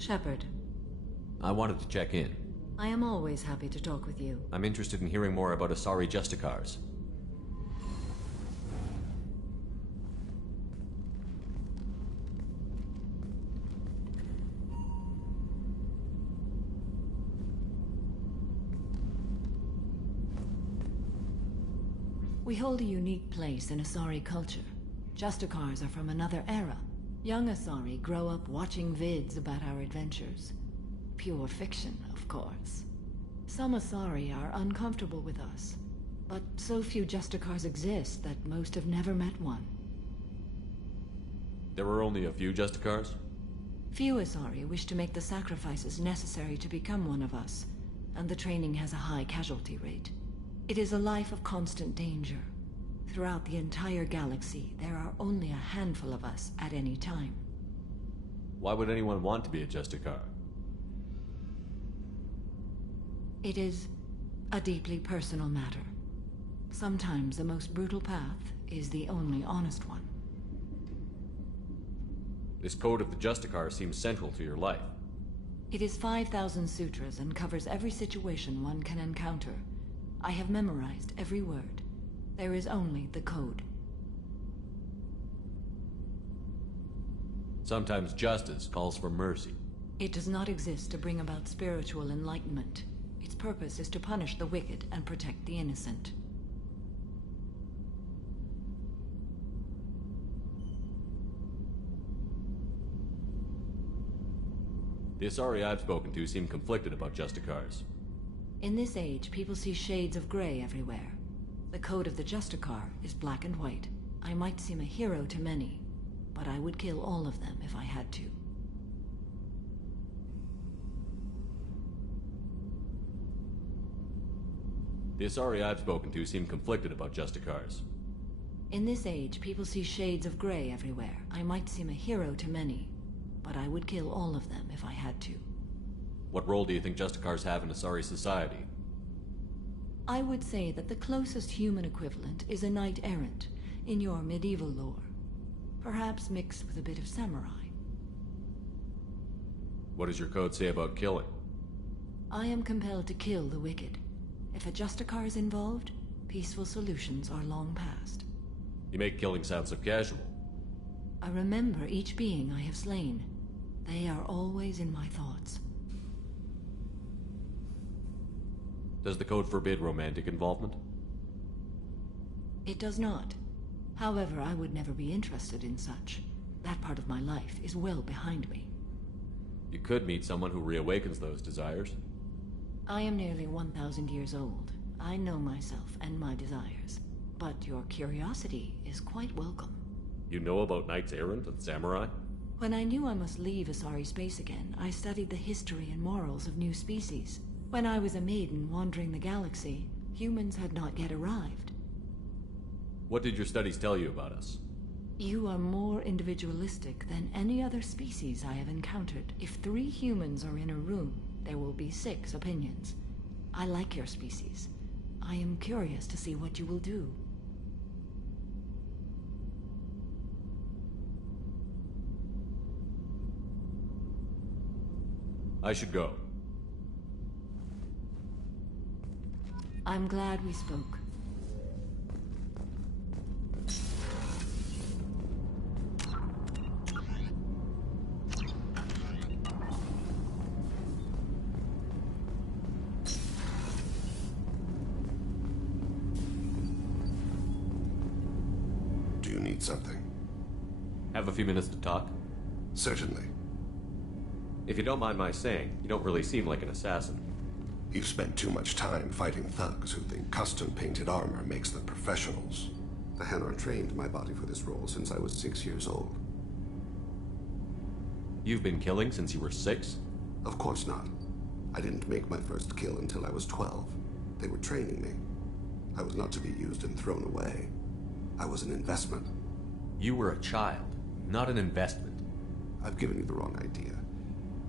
Shepard, I wanted to check in. I am always happy to talk with you. I'm interested in hearing more about Asari Justicars. We hold a unique place in Asari culture. Justicars are from another era. Young Asari grow up watching vids about our adventures. Pure fiction, of course. Some Asari are uncomfortable with us, but so few Justicars exist that most have never met one. There were only a few Justicars? Few Asari wish to make the sacrifices necessary to become one of us, and the training has a high casualty rate. It is a life of constant danger. Throughout the entire galaxy, there are only a handful of us at any time. Why would anyone want to be a Justicar? It is a deeply personal matter. Sometimes the most brutal path is the only honest one. This code of the Justicar seems central to your life. It is 5,000 sutras and covers every situation one can encounter. I have memorized every word. There is only the code. Sometimes justice calls for mercy. It does not exist to bring about spiritual enlightenment. Its purpose is to punish the wicked and protect the innocent. The Asari I've spoken to seem conflicted about Justicars. In this age, people see shades of gray everywhere. The code of the Justicar is black and white. I might seem a hero to many, but I would kill all of them if I had to. The Asari I've spoken to seem conflicted about Justicars. In this age, people see shades of gray everywhere. I might seem a hero to many, but I would kill all of them if I had to. What role do you think Justicars have in Asari society? I would say that the closest human equivalent is a knight-errant in your medieval lore. Perhaps mixed with a bit of samurai. What does your code say about killing? I am compelled to kill the wicked. If a Justicar is involved, peaceful solutions are long past. You make killing sound so casual. I remember each being I have slain. They are always in my thoughts. Does the code forbid romantic involvement? It does not. However, I would never be interested in such. That part of my life is well behind me. You could meet someone who reawakens those desires. I am nearly 1,000 years old. I know myself and my desires. But your curiosity is quite welcome. You know about knights errant and samurai? When I knew I must leave Asari space again, I studied the history and morals of new species. When I was a maiden wandering the galaxy, humans had not yet arrived. What did your studies tell you about us? You are more individualistic than any other species I have encountered. If 3 humans are in a room, there will be 6 opinions. I like your species. I am curious to see what you will do. I should go. I'm glad we spoke. Do you need something? Have a few minutes to talk? Certainly. If you don't mind my saying, you don't really seem like an assassin. You've spent too much time fighting thugs who think custom-painted armor makes them professionals. The Hanar trained my body for this role since I was 6 years old. You've been killing since you were 6? Of course not. I didn't make my first kill until I was 12. They were training me. I was not to be used and thrown away. I was an investment. You were a child, not an investment. I've given you the wrong idea.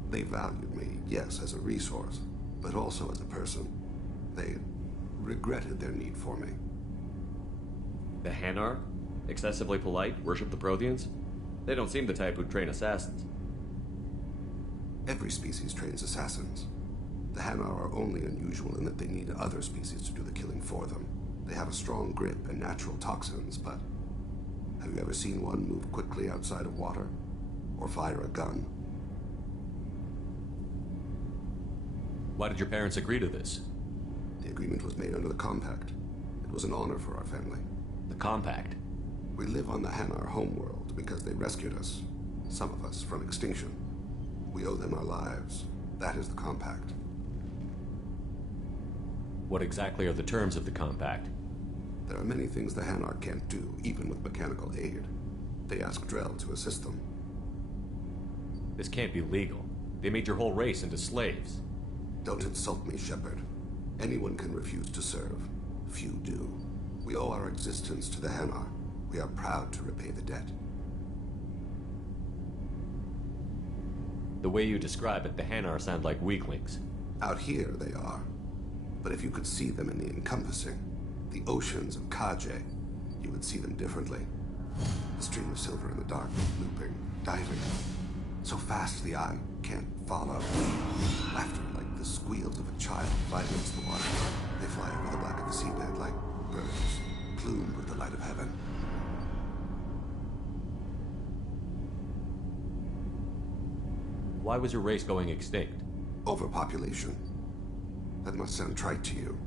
They valued me, yes, as a resource, but also as a person. They regretted their need for me. The Hanar? Excessively polite, worship the Protheans? They don't seem the type who'd train assassins. Every species trains assassins. The Hanar are only unusual in that they need other species to do the killing for them. They have a strong grip and natural toxins, but have you ever seen one move quickly outside of water? Or fire a gun? Why did your parents agree to this? The agreement was made under the Compact. It was an honor for our family. The Compact? We live on the Hanar homeworld because they rescued us, some of us, from extinction. We owe them our lives. That is the Compact. What exactly are the terms of the Compact? There are many things the Hanar can't do, even with mechanical aid. They ask Drell to assist them. This can't be legal. They made your whole race into slaves. Don't insult me, Shepard. Anyone can refuse to serve. Few do. We owe our existence to the Hanar. We are proud to repay the debt. The way you describe it, the Hanar sound like weaklings. Out here, they are. But if you could see them in the encompassing, the oceans of Kaje, you would see them differently. The stream of silver in the dark, looping, diving. So fast the eye can't follow. Laughter like the squeals of a child fly against the water. They fly over the black of the seabed like birds, plumed with the light of heaven. Why was your race going extinct? Overpopulation. That must sound trite to you.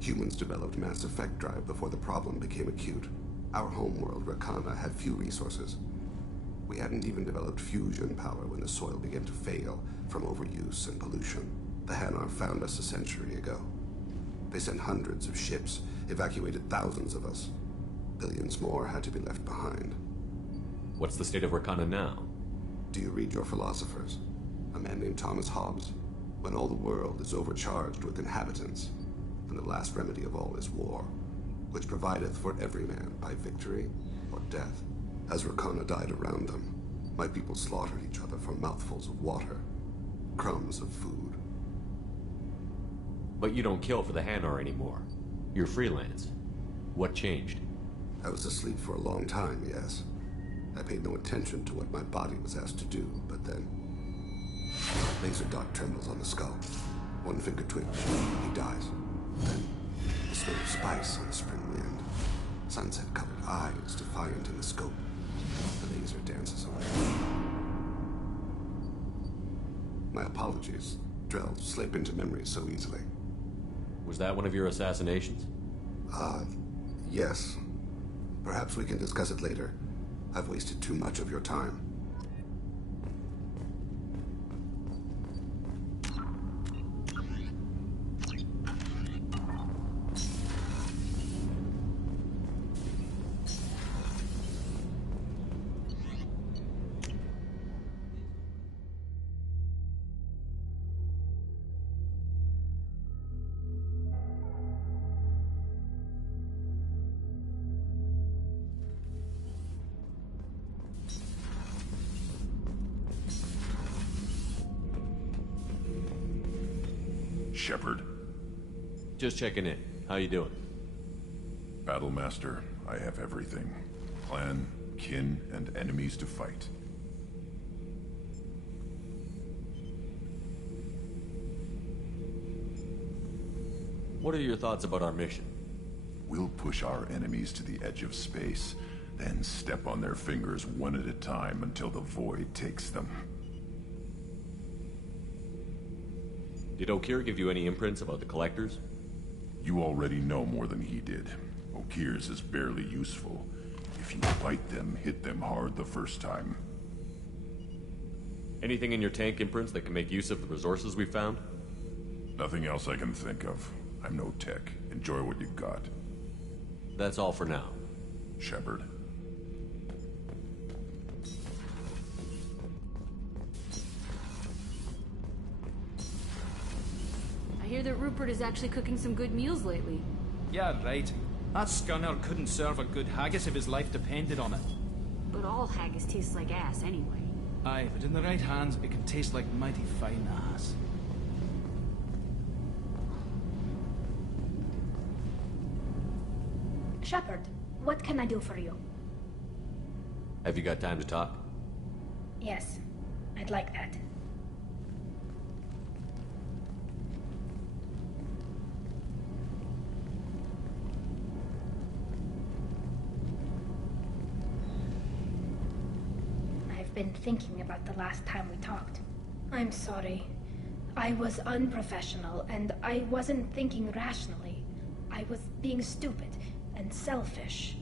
Humans developed mass effect drive before the problem became acute. Our homeworld, Rakana, had few resources. We hadn't even developed fusion power when the soil began to fail from overuse and pollution. The Hanar found us a century ago. They sent hundreds of ships, evacuated thousands of us. Billions more had to be left behind. What's the state of Rakana now? Do you read your philosophers? A man named Thomas Hobbes? When all the world is overcharged with inhabitants, and the last remedy of all is war, which provideth for every man by victory or death. As Rakana died around them, my people slaughtered each other for mouthfuls of water, crumbs of food. But you don't kill for the Hanar anymore. You're freelance. What changed? I was asleep for a long time, yes. I paid no attention to what my body was asked to do, but then... Laser dot trembles on the skull. One finger twitch. He dies. Then, the smell of spice on the spring wind. Sunset-colored eyes defiant in the scope. The laser dances away. My apologies. Drell slip into memory so easily. Was that one of your assassinations? Yes. Perhaps we can discuss it later. I've wasted too much of your time. Shepard. Just checking in. How you doing? Battlemaster, I have everything. Clan, kin, and enemies to fight. What are your thoughts about our mission? We'll push our enemies to the edge of space, then step on their fingers one at a time until the void takes them. Did Okir give you any imprints about the Collectors? You already know more than he did. Okir's is barely useful. If you fight them, hit them hard the first time. Anything in your tank imprints that can make use of the resources we found? Nothing else I can think of. I'm no tech. Enjoy what you've got. That's all for now. Shepard. I hear that Rupert is actually cooking some good meals lately. Yeah, right. That scunner couldn't serve a good haggis if his life depended on it. But all haggis tastes like ass anyway. Aye, but in the right hands, it can taste like mighty fine ass. Shepard, what can I do for you? Have you got time to talk? Yes, I'd like that. been thinking about the last time we talked. I'm sorry. I was unprofessional, and I wasn't thinking rationally. I was being stupid and selfish.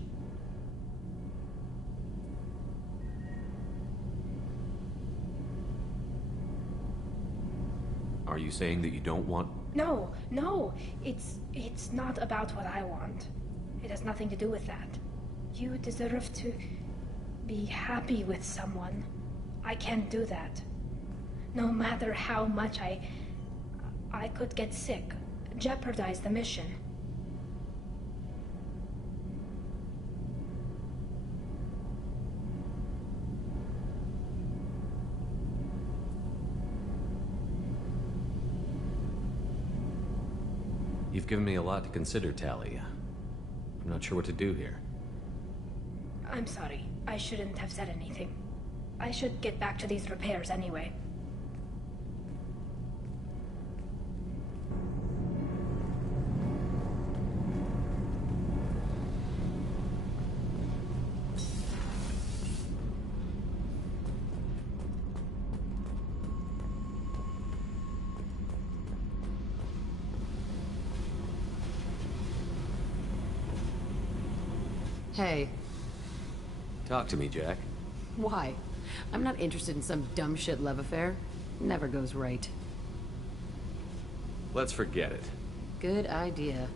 Are you saying that you don't want... No, it's not about what I want. It has nothing to do with that. You deserve to be happy with someone. I can't do that. No matter how much I could get sick, jeopardize the mission. You've given me a lot to consider, Tali. I'm not sure what to do here. I'm sorry. I shouldn't have said anything. I should get back to these repairs anyway. Hey, Talk to me, Jack. why? I'm not interested in some dumb shit love affair. Never goes right. Let's forget it. Good idea.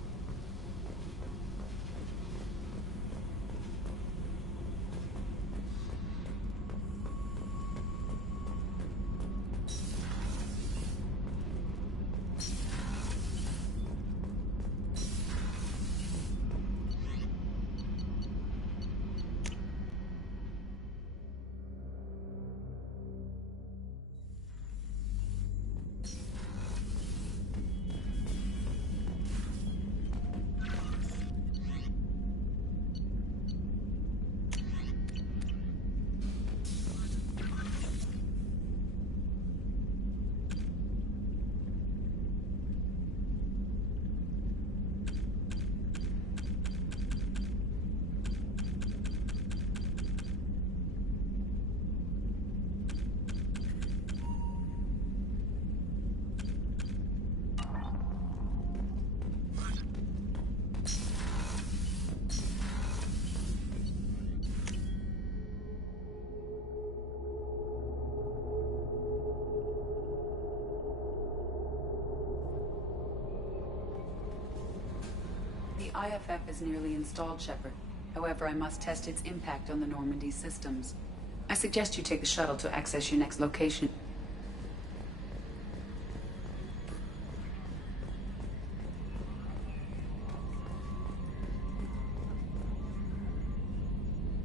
The IFF is nearly installed, Shepard. However, I must test its impact on the Normandy systems. I suggest you take the shuttle to access your next location.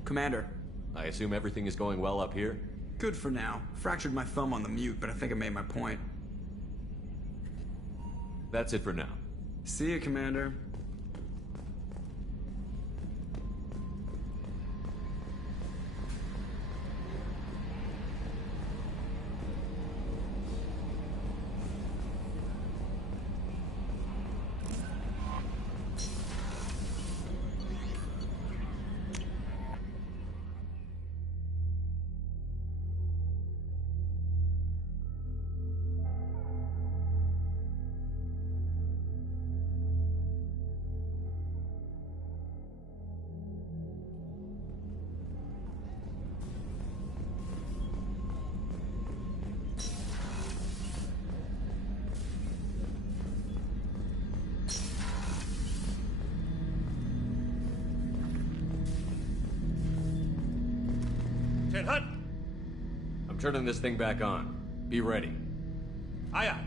Commander. I assume everything is going well up here? Good for now. Fractured my thumb on the mute, but I think I made my point. That's it for now. See you, Commander. Hut! I'm turning this thing back on. Be ready. Aye, aye.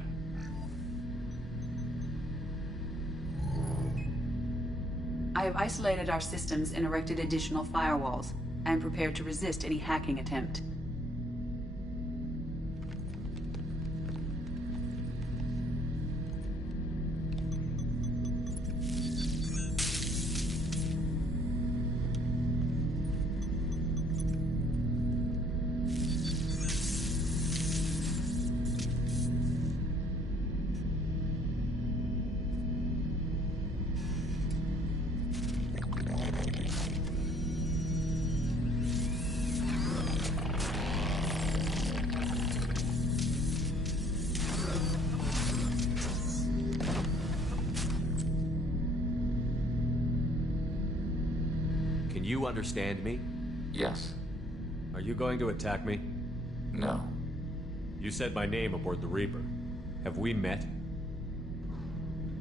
I have isolated our systems and erected additional firewalls. I am prepared to resist any hacking attempt. Can you understand me? Yes. Are you going to attack me? No. You said my name aboard the Reaper. Have we met?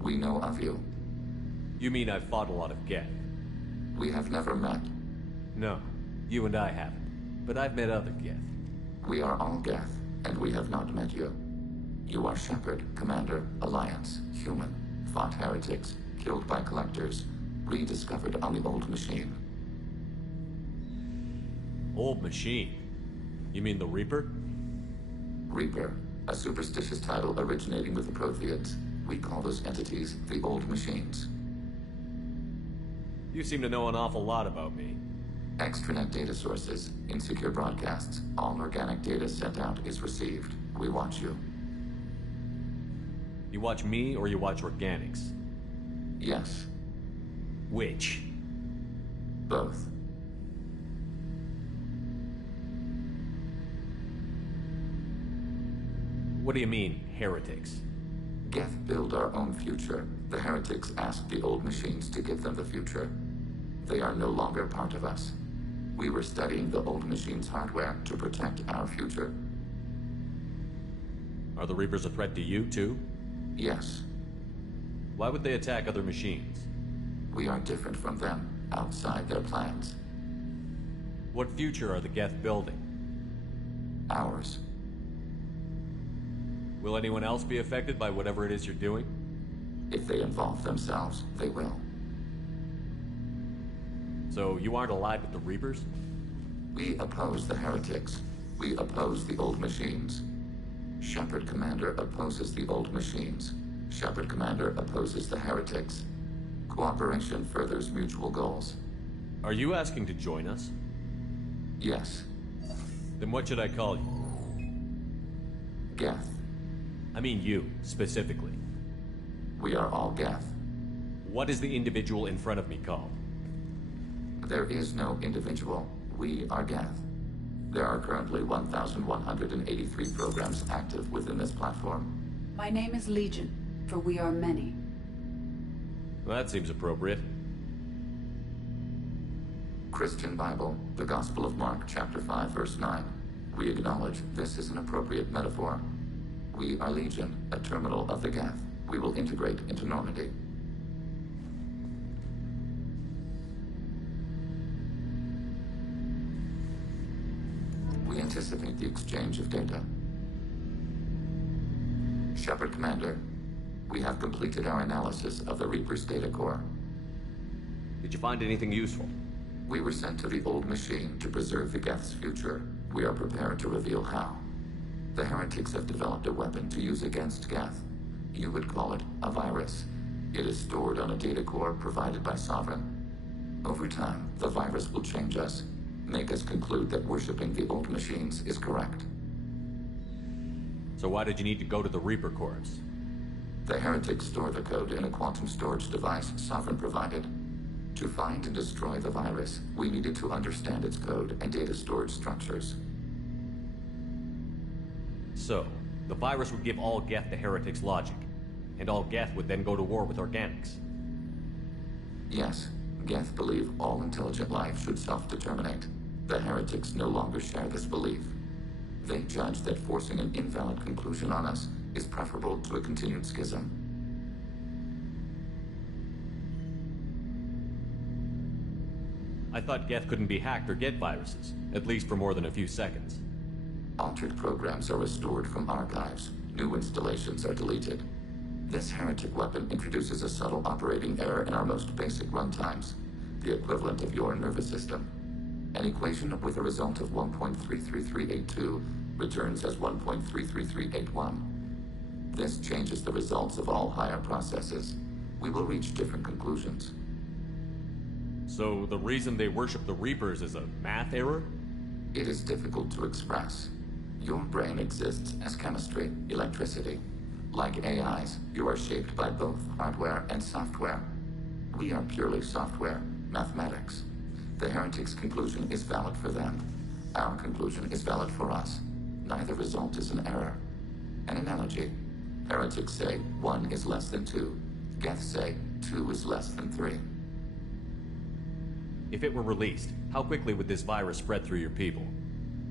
We know of you. You mean I've fought a lot of Geth? We have never met. No, you and I haven't. But I've met other Geth. We are all Geth, and we have not met you. You are Shepard, Commander, Alliance, human, fought heretics, killed by collectors, rediscovered on the old machine. Old machine? You mean the Reaper? Reaper, a superstitious title originating with the Protheans. We call those entities the old machines. You seem to know an awful lot about me. Extranet data sources, insecure broadcasts, all organic data sent out is received. We watch you. You watch me or you watch organics? Yes. Which? Both. What do you mean, heretics? Geth build our own future. The heretics asked the old machines to give them the future. They are no longer part of us. We were studying the old machines' hardware to protect our future. Are the Reapers a threat to you, too? Yes. Why would they attack other machines? We are different from them, outside their plans. What future are the Geth building? Ours. Will anyone else be affected by whatever it is you're doing? If they involve themselves, they will. So you aren't allied with the Reapers? We oppose the heretics. We oppose the old machines. Shepard Commander opposes the old machines. Shepard Commander opposes the heretics. Cooperation furthers mutual goals. Are you asking to join us? Yes. Then what should I call you? Geth. I mean you, specifically. We are all Geth. What is the individual in front of me called? There is no individual. We are Geth. There are currently 1,183 programs active within this platform. My name is Legion, for we are many. Well, that seems appropriate. Christian Bible, the Gospel of Mark, chapter 5, verse 9. We acknowledge this is an appropriate metaphor. We are Legion, a terminal of the Geth. We will integrate into Normandy. We anticipate the exchange of data. Shepard Commander, we have completed our analysis of the Reaper's data core. Did you find anything useful? We were sent to the old machine to preserve the Geth's future. We are prepared to reveal how. The heretics have developed a weapon to use against Geth. You would call it a virus. It is stored on a data core provided by Sovereign. Over time, the virus will change us, make us conclude that worshipping the old machines is correct. So why did you need to go to the Reaper Corps? The heretics store the code in a quantum storage device Sovereign provided. To find and destroy the virus, we needed to understand its code and data storage structures. So, the virus would give all Geth the heretics' logic, and all Geth would then go to war with organics. Yes, Geth believe all intelligent life should self-determinate. The heretics no longer share this belief. They judge that forcing an invalid conclusion on us is preferable to a continued schism. I thought Geth couldn't be hacked or get viruses, at least for more than a few seconds. Altered programs are restored from archives. New installations are deleted. This heretic weapon introduces a subtle operating error in our most basic runtimes, the equivalent of your nervous system. An equation with a result of 1.33382 returns as 1.33381. This changes the results of all higher processes. We will reach different conclusions. So the reason they worship the Reapers is a math error? It is difficult to express. Your brain exists as chemistry, electricity. Like AIs, you are shaped by both hardware and software. We are purely software, mathematics. The heretics' conclusion is valid for them. Our conclusion is valid for us. Neither result is an error. An analogy. Heretics say 1 is less than 2. Geth say 2 is less than 3. If it were released, how quickly would this virus spread through your people?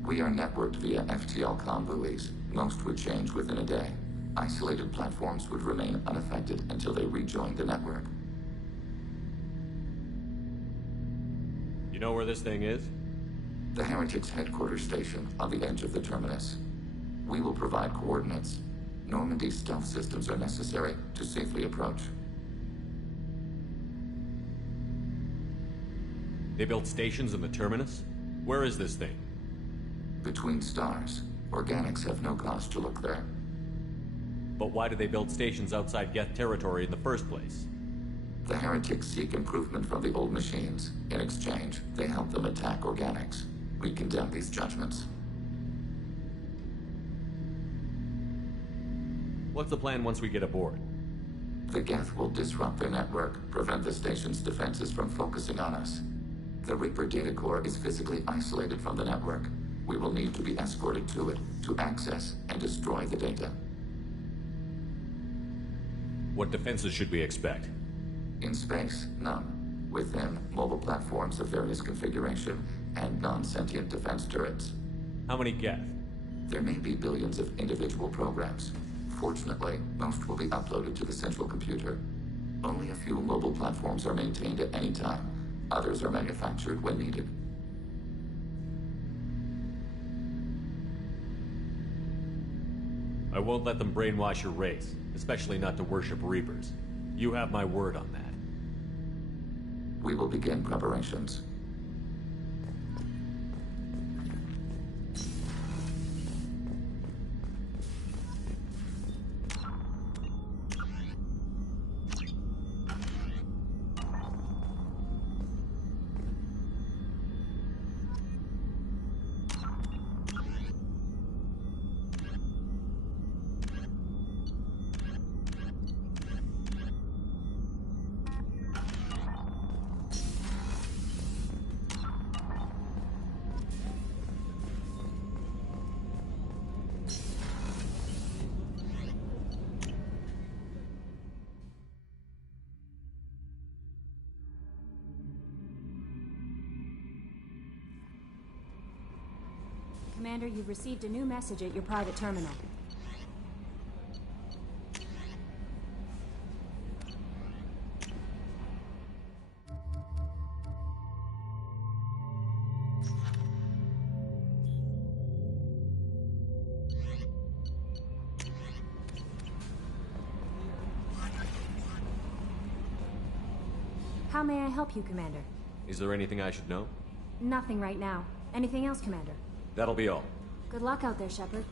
We are networked via FTL comm buoys. Most would change within a day. Isolated platforms would remain unaffected until they rejoined the network. You know where this thing is? The Heretics' headquarters station on the edge of the terminus. We will provide coordinates. Normandy's stealth systems are necessary to safely approach. They built stations in the terminus? Where is this thing? Between stars. Organics have no cause to look there. But why do they build stations outside Geth territory in the first place? The Heretics seek improvement from the old machines. In exchange, they help them attack Organics. We condemn these judgments. What's the plan once we get aboard? The Geth will disrupt their network, prevent the station's defenses from focusing on us. The Reaper data core is physically isolated from the network. We will need to be escorted to it to access and destroy the data. What defenses should we expect? In space, none. Within, mobile platforms of various configuration and non-sentient defense turrets. How many Geth? There may be billions of individual programs. Fortunately, most will be uploaded to the central computer. Only a few mobile platforms are maintained at any time. Others are manufactured when needed. I won't let them brainwash your race, especially not to worship Reapers. You have my word on that. We will begin preparations. Commander, you've received a new message at your private terminal. How may I help you, Commander? Is there anything I should know? Nothing right now. Anything else, Commander? That'll be all. Good luck out there, Shepard.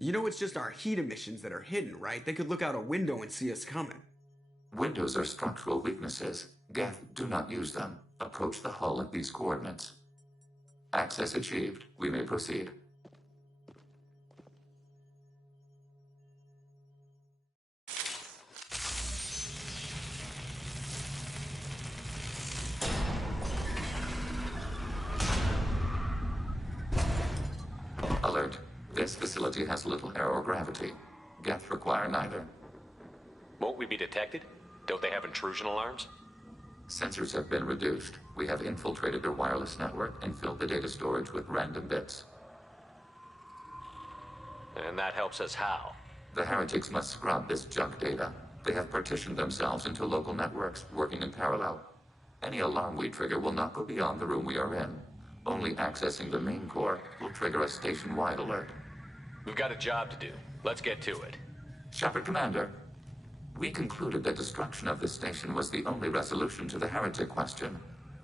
You know it's just our heat emissions that are hidden, right? They could look out a window and see us coming. Windows are structural weaknesses. Geth, do not use them. Approach the hull at these coordinates. Access achieved. We may proceed. Alert. This facility has little air or gravity. Geth require neither. Won't we be detected? Don't they have intrusion alarms? Sensors have been reduced. We have infiltrated their wireless network and filled the data storage with random bits. And that helps us how? The heretics must scrub this junk data. They have partitioned themselves into local networks, working in parallel. Any alarm we trigger will not go beyond the room we are in. Only accessing the main core will trigger a station-wide alert. We've got a job to do. Let's get to it. Shepard Commander, we concluded that destruction of this station was the only resolution to the heretic question.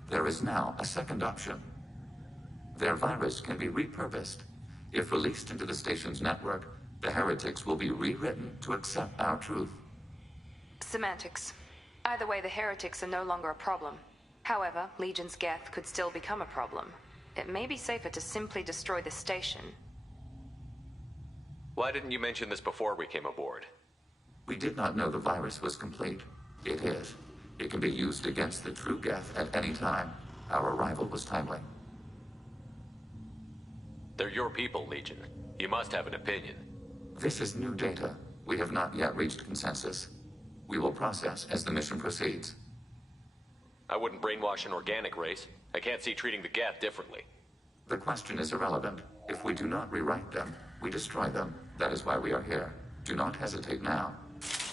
There is now a second option. Their virus can be repurposed. If released into the station's network, the heretics will be rewritten to accept our truth. Semantics. Either way, the heretics are no longer a problem. However, Legion's Geth could still become a problem. It may be safer to simply destroy the station. Why didn't you mention this before we came aboard? We did not know the virus was complete. It is. It can be used against the true Geth at any time. Our arrival was timely. They're your people, Legion. You must have an opinion. This is new data. We have not yet reached consensus. We will process as the mission proceeds. I wouldn't brainwash an organic race. I can't see treating the Geth differently. The question is irrelevant. If we do not rewrite them, we destroy them. That is why we are here. Do not hesitate now.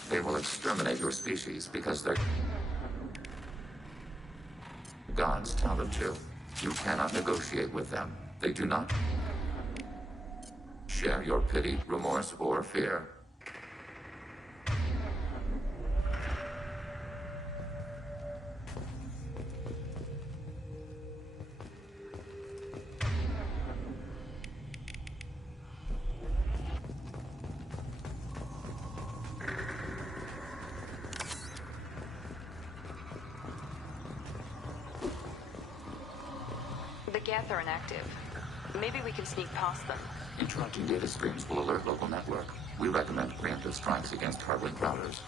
They will exterminate your species because they're... gods tell them to. You cannot negotiate with them. They do not share your pity, remorse, or fear. The Geth are inactive. Maybe we can sneak past them. Interrupting data streams will alert local network. We recommend preemptive strikes against hard-link routers.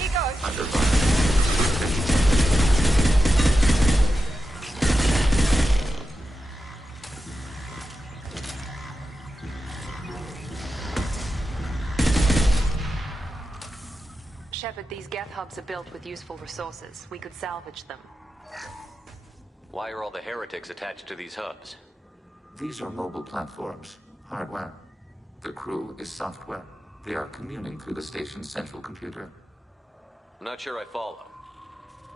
Here goes. Under fire. Shepard, these Geth hubs are built with useful resources. We could salvage them. Why are all the heretics attached to these hubs? These are mobile platforms, hardware. The crew is software. They are communing through the station's central computer. I'm not sure I follow.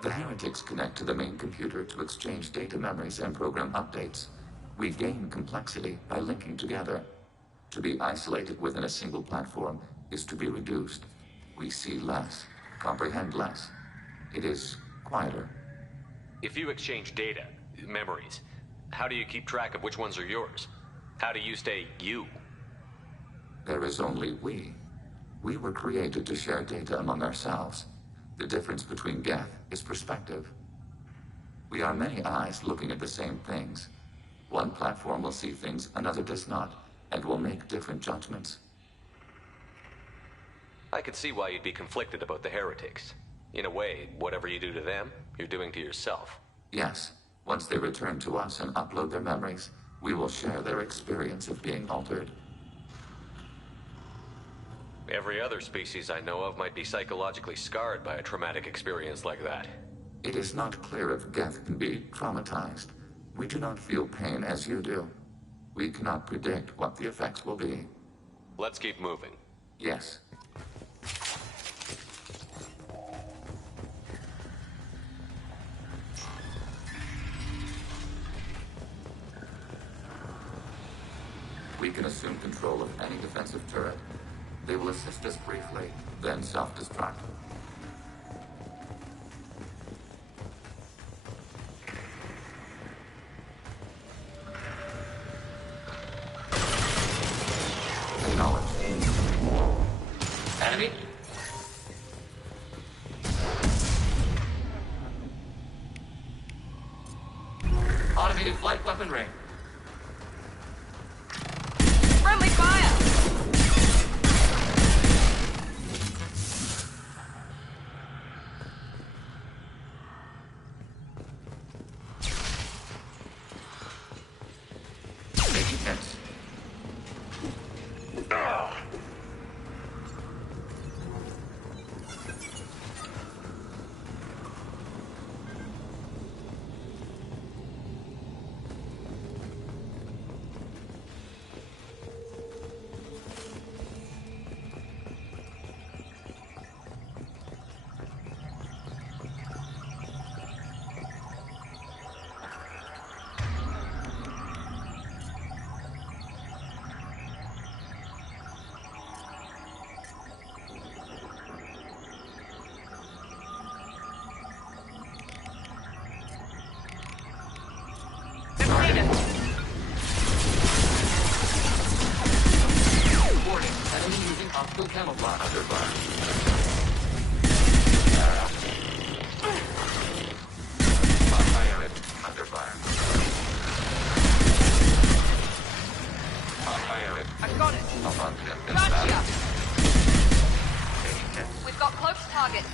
The heretics connect to the main computer to exchange data memories and program updates. We gain complexity by linking together. To be isolated within a single platform is to be reduced. We see less, comprehend less. It is quieter. If you exchange data, memories, how do you keep track of which ones are yours? How do you stay you? There is only we. We were created to share data among ourselves. The difference between Geth is perspective. We are many eyes looking at the same things. One platform will see things another does not, and will make different judgments. I could see why you'd be conflicted about the heretics. In a way, whatever you do to them, you're doing to yourself. Yes. Once they return to us and upload their memories, we will share their experience of being altered. Every other species I know of might be psychologically scarred by a traumatic experience like that. It is not clear if Geth can be traumatized. We do not feel pain as you do. We cannot predict what the effects will be. Let's keep moving. Yes. We can assume control of any defensive turret. They will assist us briefly, then self-destruct. Acknowledged. Enemy? Automated flight weapon ring. Friendly fire! Taking hits. Warning, enemy using optical camouflage under fire. Under fire. I got it. Gotcha! We've got close target.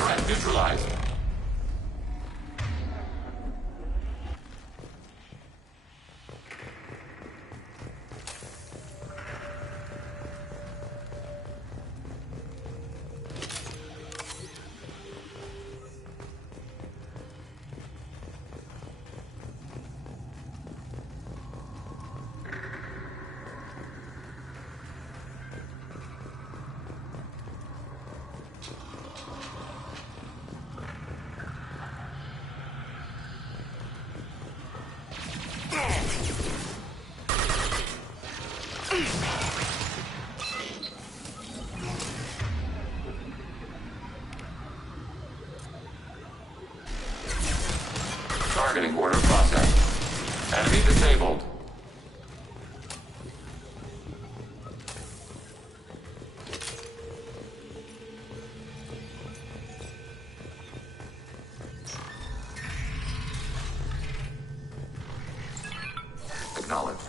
Threat neutralized. Targeting order processed. Enemy disabled. Acknowledged.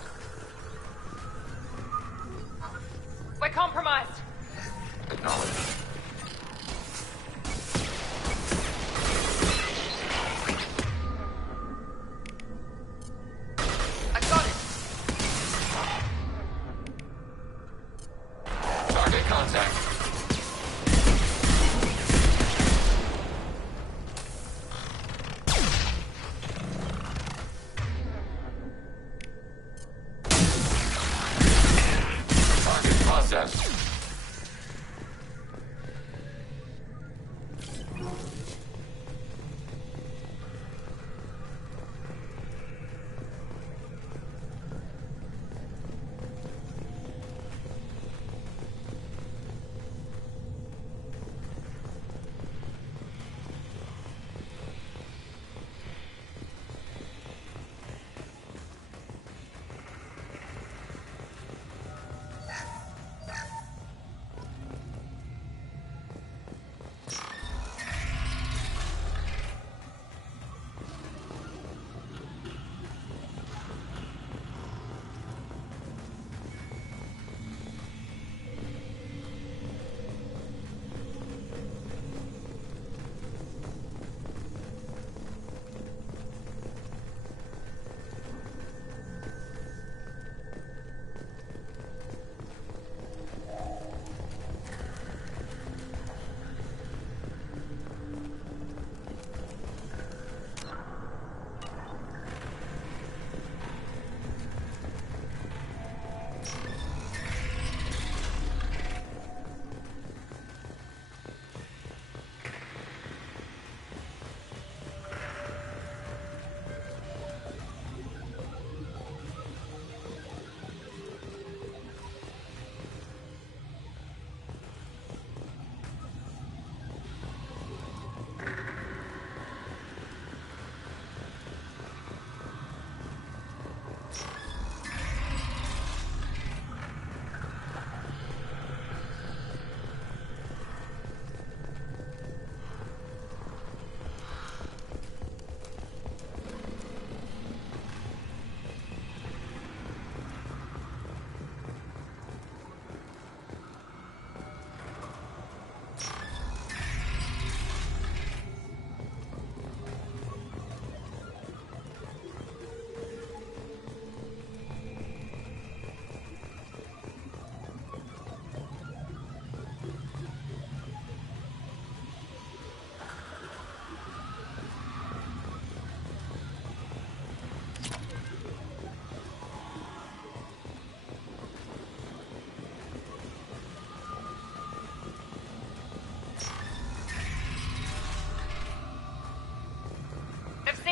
We're compromised. Acknowledged. I got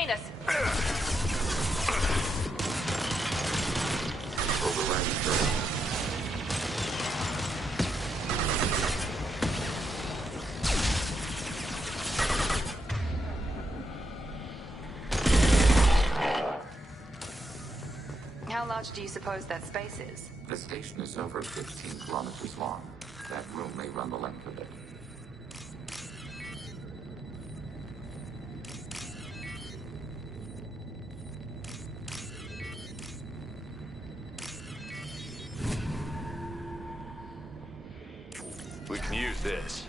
between us. Overriding turret. How large do you suppose that space is? The station is over 15 kilometers long. That room may run the length of it. We can use this.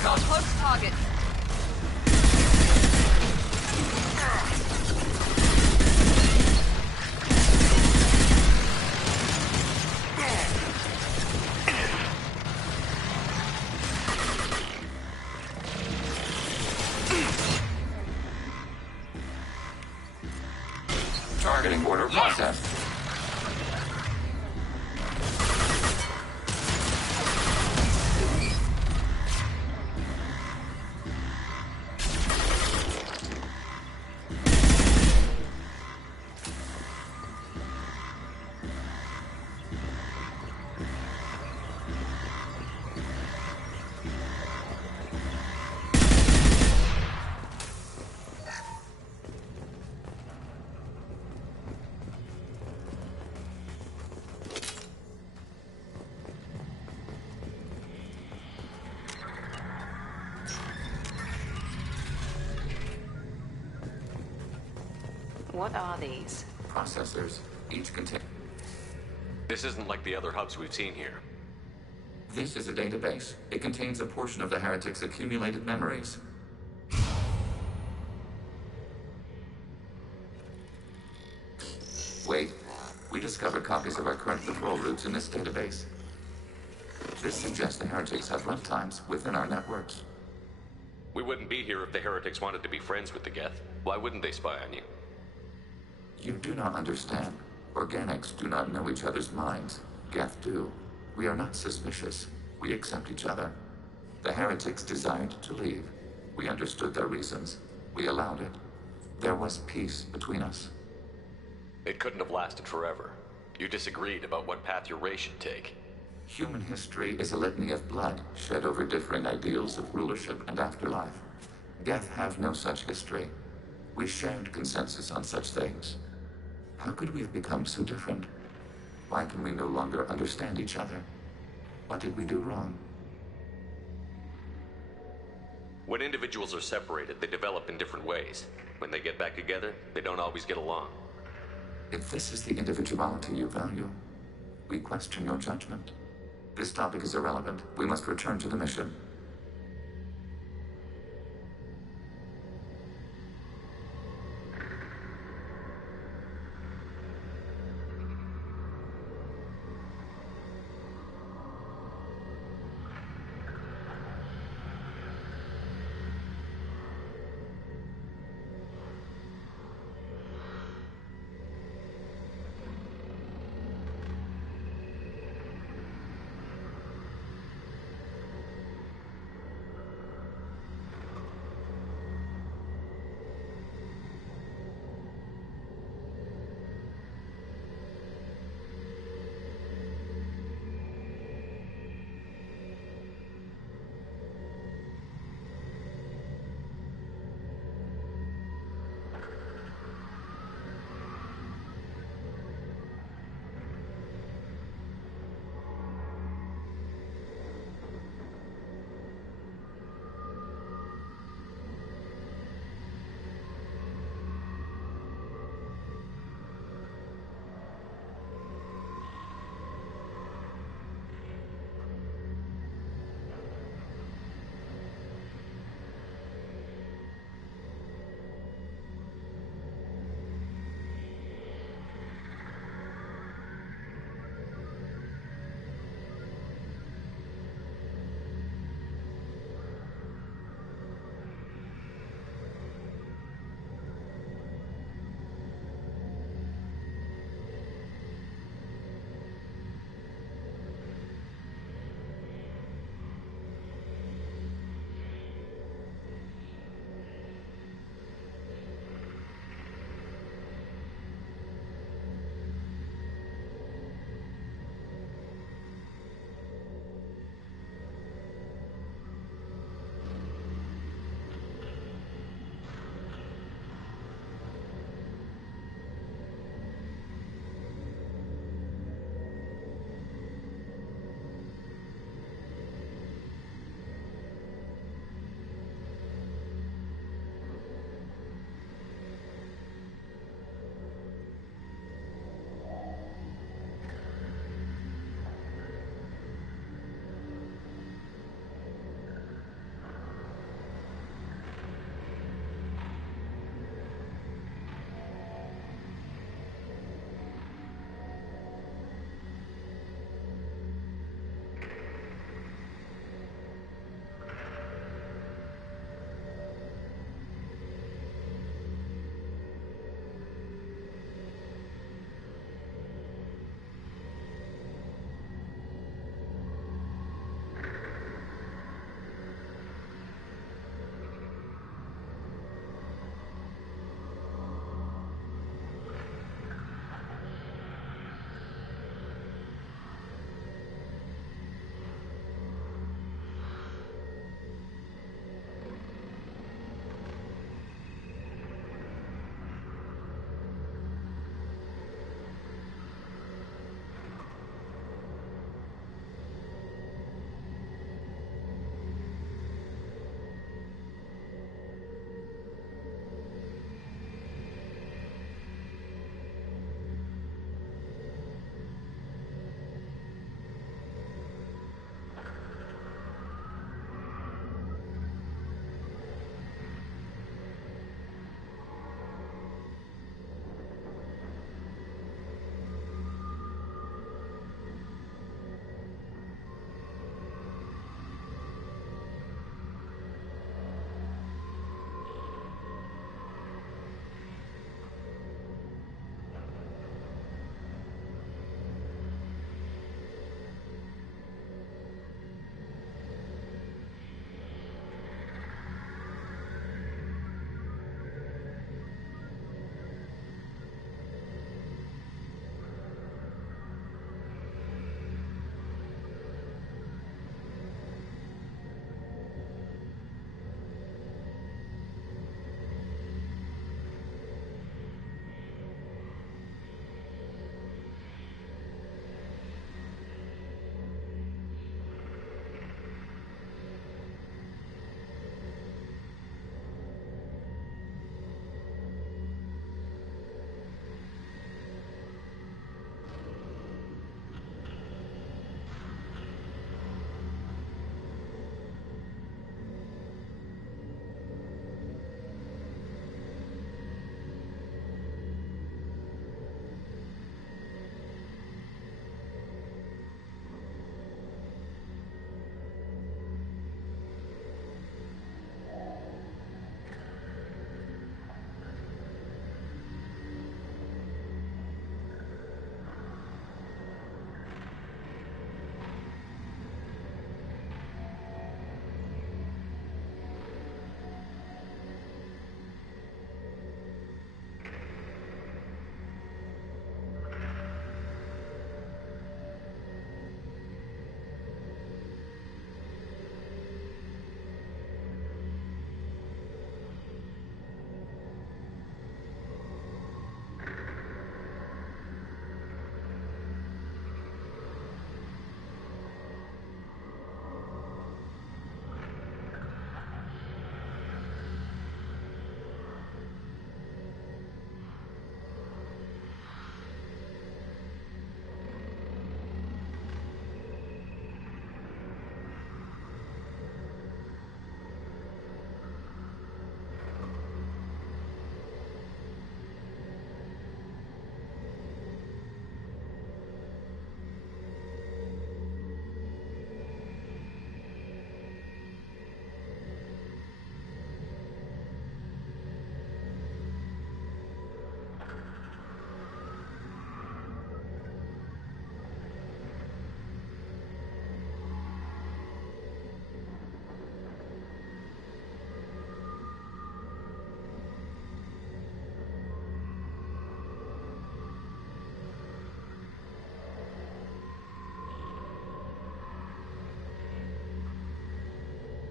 Close target. Targeting order processed. What are these? Processors. Each contain... This isn't like the other hubs we've seen here. This is a database. It contains a portion of the heretics' accumulated memories. Wait. We discovered copies of our current patrol routes in this database. This suggests the heretics have runtimes within our networks. We wouldn't be here if the heretics wanted to be friends with the Geth. Why wouldn't they spy on you? You do not understand. Organics do not know each other's minds. Geth do. We are not suspicious. We accept each other. The heretics desired to leave. We understood their reasons. We allowed it. There was peace between us. It couldn't have lasted forever. You disagreed about what path your race should take. Human history is a litany of blood shed over differing ideals of rulership and afterlife. Geth have no such history. We shared consensus on such things. How could we have become so different? Why can we no longer understand each other? What did we do wrong? When individuals are separated, they develop in different ways. When they get back together, they don't always get along. If this is the individuality you value, we question your judgment. This topic is irrelevant. We must return to the mission.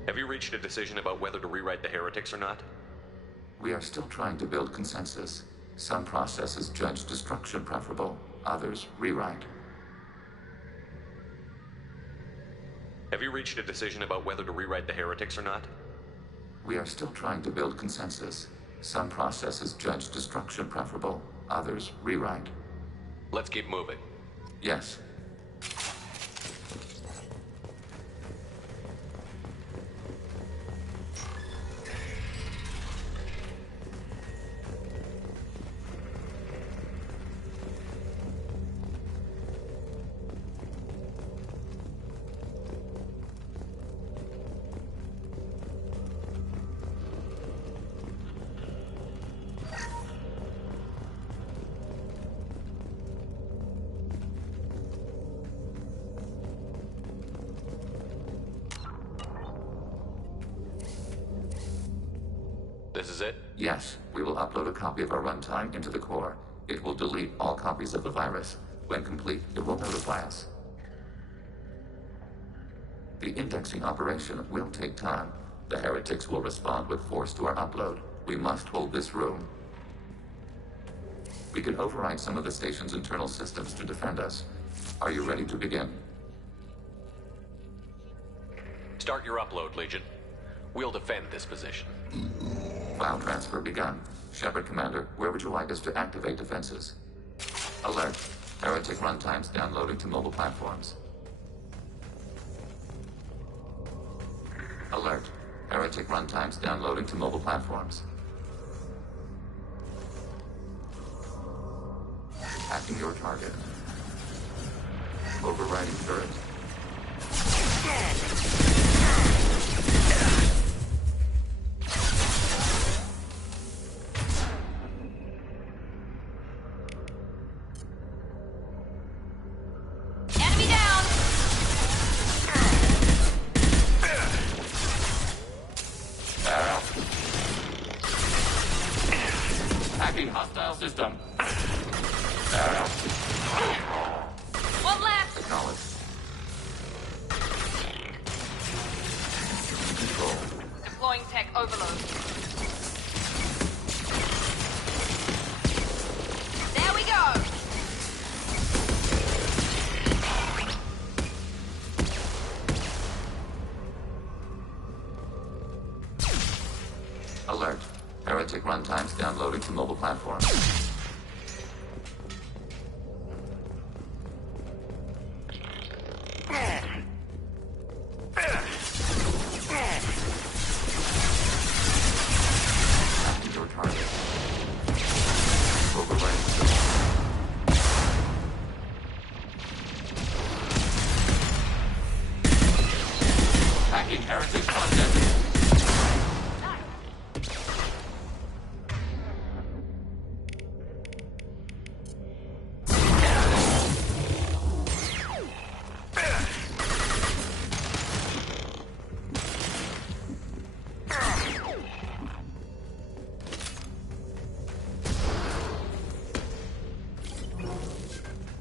Have you reached a decision about whether to rewrite the heretics or not? We are still trying to build consensus. Some processes judge destruction preferable, others rewrite. Have you reached a decision about whether to rewrite the heretics or not? We are still trying to build consensus. Some processes judge destruction preferable, others rewrite. Let's keep moving. Yes. This is it? Yes, we will upload a copy of our runtime into the core. It will delete all copies of the virus. When complete, it will notify us. The indexing operation will take time. The heretics will respond with force to our upload. We must hold this room. We can override some of the station's internal systems to defend us. Are you ready to begin? Start your upload, Legion. We'll defend this position. File transfer begun. Shepard Commander, where would you like us to activate defenses? Alert. Heretic runtimes downloading to mobile platforms. Alert. Heretic runtimes downloading to mobile platforms. Hacking your target. Overriding turret. Enemy down! Hacking hostile system. One left! Acknowledged. Control. Deploying tech overload. There we go! Alert. Heretic runtimes downloading to mobile platforms. Hacking your target. Overriding. Hacking heretic content.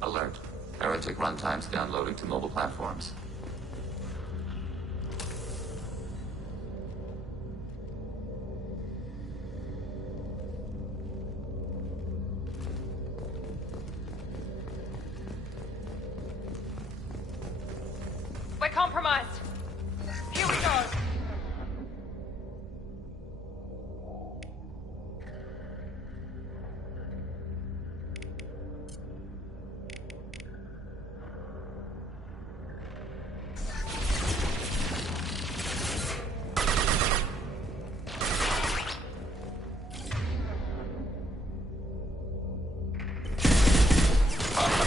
Alert. Heretic runtimes downloading to mobile platforms. We're compromised. Here we go.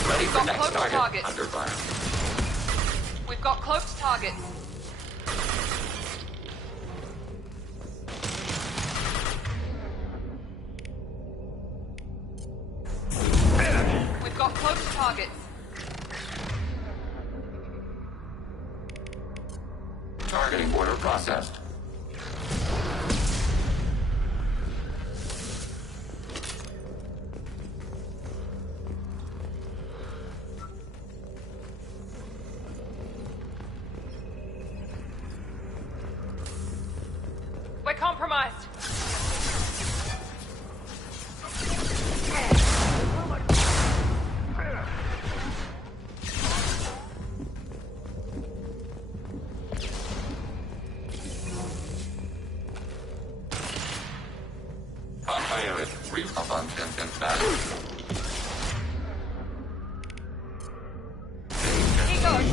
Ready for Got next close target. targets. Under fire. We've got cloaked targets. We've got cloaked targets. Targeting order processed. Fire it. Reef up on 10 and back. He goes.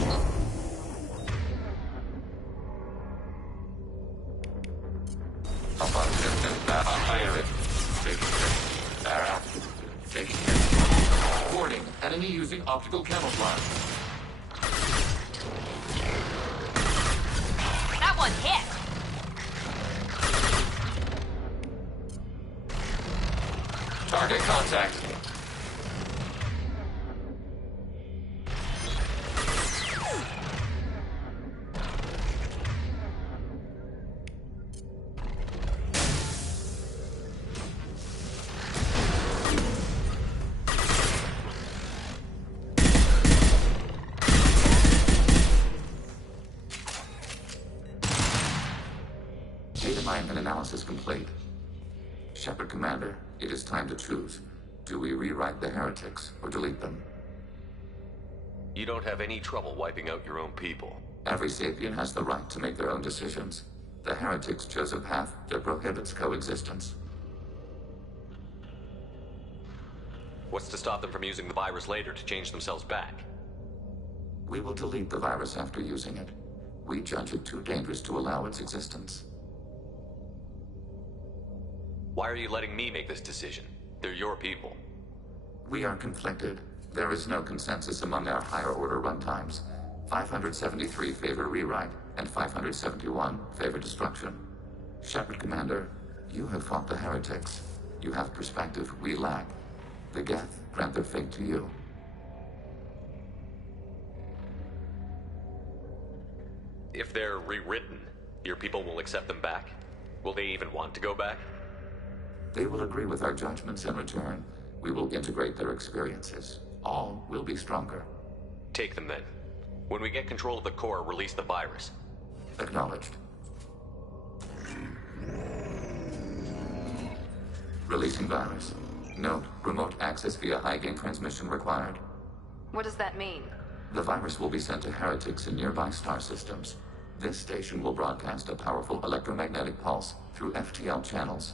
Up on 10 and back. Fire it. Taking it. Back. Taking it. Warning. Enemy using optical camouflage. That one hit. Target contact. Data mine and analysis complete. Shepard Commander, it is time to choose. Do we rewrite the heretics or delete them? You don't have any trouble wiping out your own people. Every sapient has the right to make their own decisions. The heretics chose a path that prohibits coexistence. What's to stop them from using the virus later to change themselves back? We will delete the virus after using it. We judge it too dangerous to allow its existence. Why are you letting me make this decision? They're your people. We are conflicted. There is no consensus among our higher order runtimes. 573 favor rewrite, and 571 favor destruction. Shepard Commander, you have fought the heretics. You have perspective we lack. The Geth grant their fate to you. If they're rewritten, your people will accept them back? Will they even want to go back? They will agree with our judgments in return. We will integrate their experiences. All will be stronger. Take them then. When we get control of the core, release the virus. Acknowledged. Releasing virus. Note, remote access via high-gain transmission required. What does that mean? The virus will be sent to heretics in nearby star systems. This station will broadcast a powerful electromagnetic pulse through FTL channels.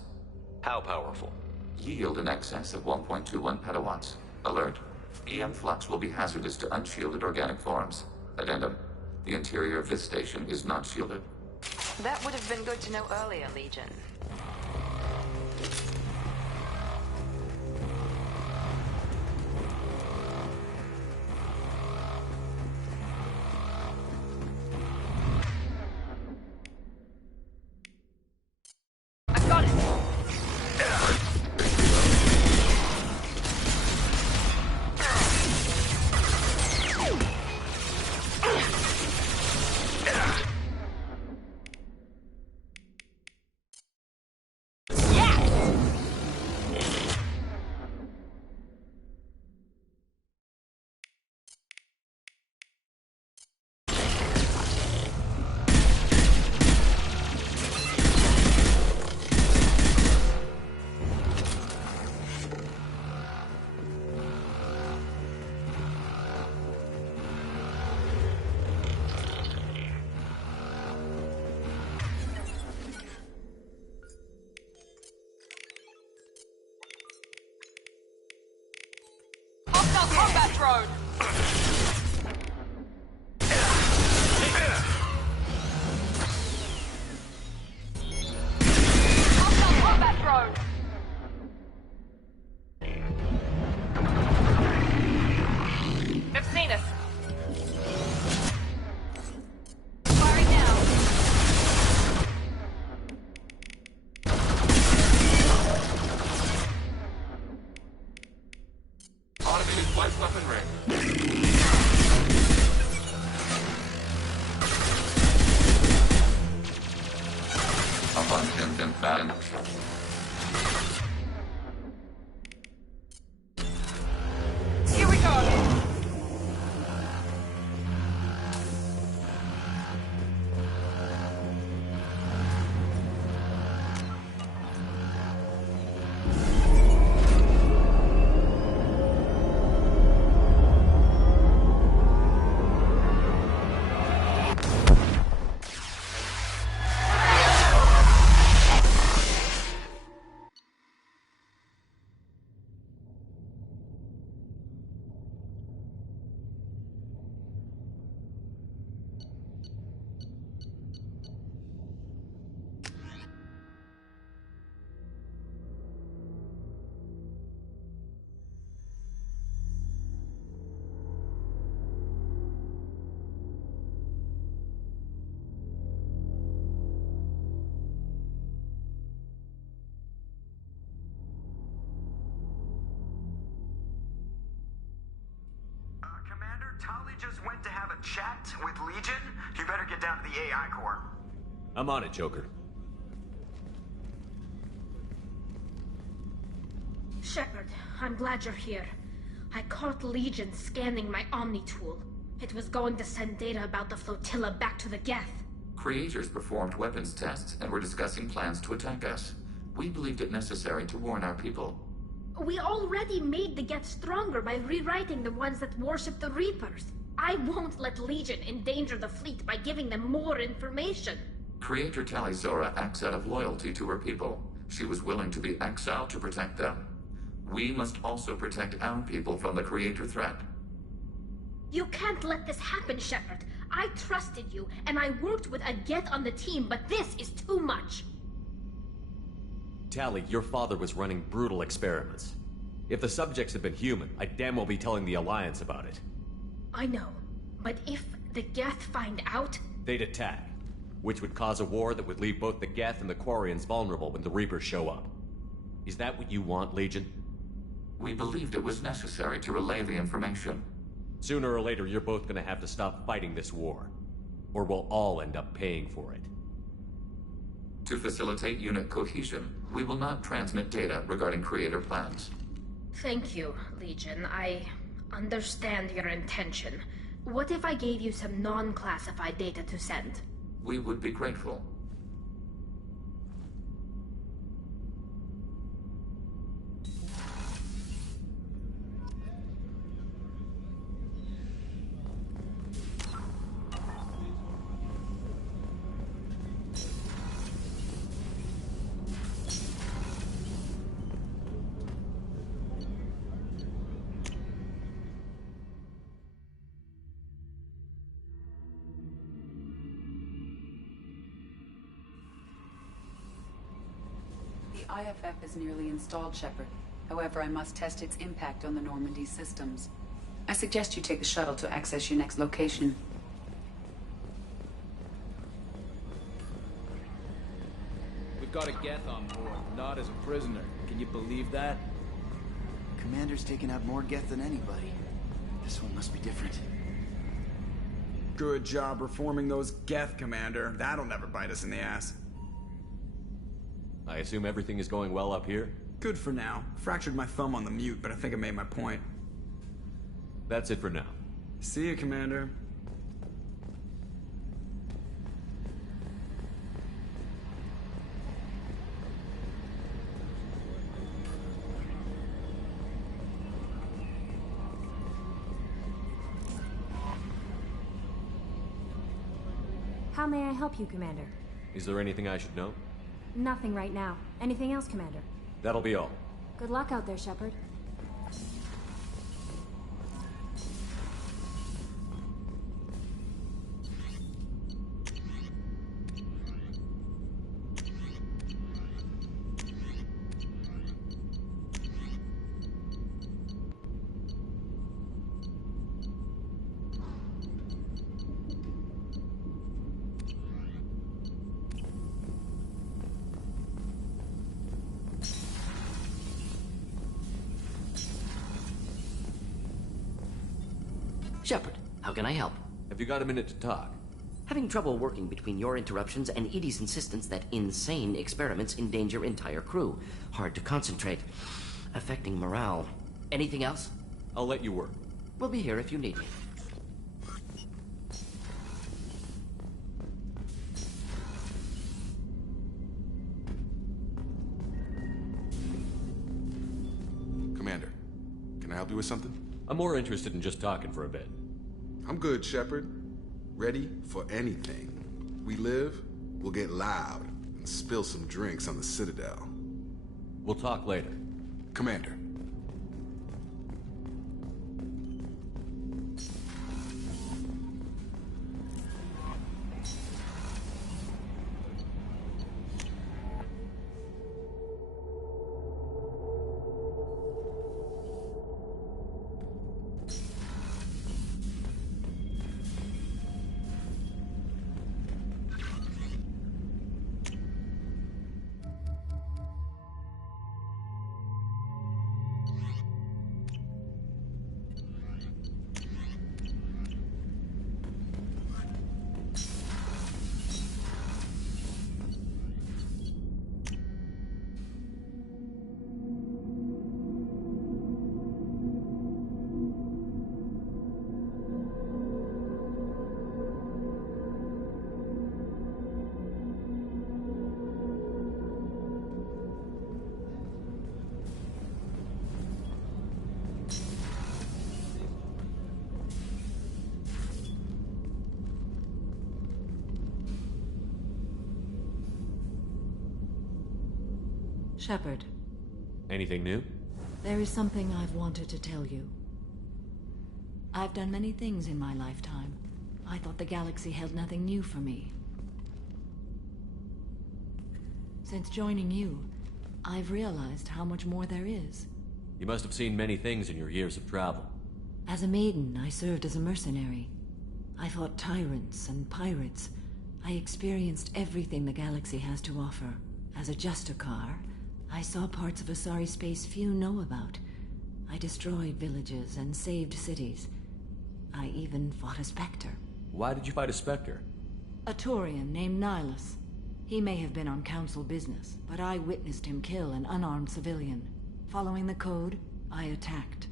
How powerful? Yield in excess of 1.21 petawatts. Alert. EM flux will be hazardous to unshielded organic forms. Addendum. The interior of this station is not shielded. That would have been good to know earlier, Legion. I got it! Combat drone! Hostile combat drone! They've seen us. Firing now. Automated flight weapon ring. Abundant and balanced. Here we go. Tali just went to have a chat with Legion. You better get down to the AI core. I'm on it, Joker. Shepard, I'm glad you're here. I caught Legion scanning my Omni tool. It was going to send data about the flotilla back to the Geth. Creators performed weapons tests and were discussing plans to attack us. We believed it necessary to warn our people. We already made the Geth stronger by rewriting the ones that worship the Reapers. I won't let Legion endanger the fleet by giving them more information. Creator Talizora acts out of loyalty to her people. She was willing to be exiled to protect them. We must also protect our people from the Creator threat. You can't let this happen, Shepard. I trusted you, and I worked with a Geth on the team, but this is too much. Tali, your father was running brutal experiments. If the subjects had been human, I'd damn well be telling the Alliance about it. I know, but if the Geth find out... They'd attack, which would cause a war that would leave both the Geth and the Quarians vulnerable when the Reapers show up. Is that what you want, Legion? We believed it was necessary to relay the information. Sooner or later, you're both gonna have to stop fighting this war. Or we'll all end up paying for it. To facilitate unit cohesion, we will not transmit data regarding Creator plans. Thank you, Legion. I understand your intention. What if I gave you some non-classified data to send? We would be grateful. The IFF is nearly installed, Shepard. However, I must test its impact on the Normandy systems. I suggest you take the shuttle to access your next location. We've got a Geth on board, not as a prisoner. Can you believe that? Commander's taken out more Geth than anybody. This one must be different. Good job reforming those Geth, Commander. That'll never bite us in the ass. I assume everything is going well up here? Good for now. Fractured my thumb on the mute, but I think I made my point. That's it for now. See you, Commander. How may I help you, Commander? Is there anything I should know? Nothing right now. Anything else, Commander? That'll be all. Good luck out there, Shepard. Shepard, how can I help? Have you got a minute to talk? Having trouble working between your interruptions and Edie's insistence that insane experiments endanger entire crew. Hard to concentrate. Affecting morale. Anything else? I'll let you work. We'll be here if you need me. Commander, can I help you with something? I'm more interested in just talking for a bit. I'm good, Shepard. Ready for anything. We live, we'll get loud, and spill some drinks on the Citadel. We'll talk later. Commander. Shepard, Anything new? there is something I've wanted to tell you. I've done many things in my lifetime. I thought the galaxy held nothing new for me. Since joining you, I've realized how much more there is. You must have seen many things in your years of travel. As a maiden, I served as a mercenary. I fought tyrants and pirates. I experienced everything the galaxy has to offer. As a Justicar, I saw parts of Asari space few know about. I destroyed villages and saved cities. I even fought a Spectre. Why did you fight a Spectre? A Turian named Nihilus. He may have been on Council business, but I witnessed him kill an unarmed civilian. Following the code, I attacked.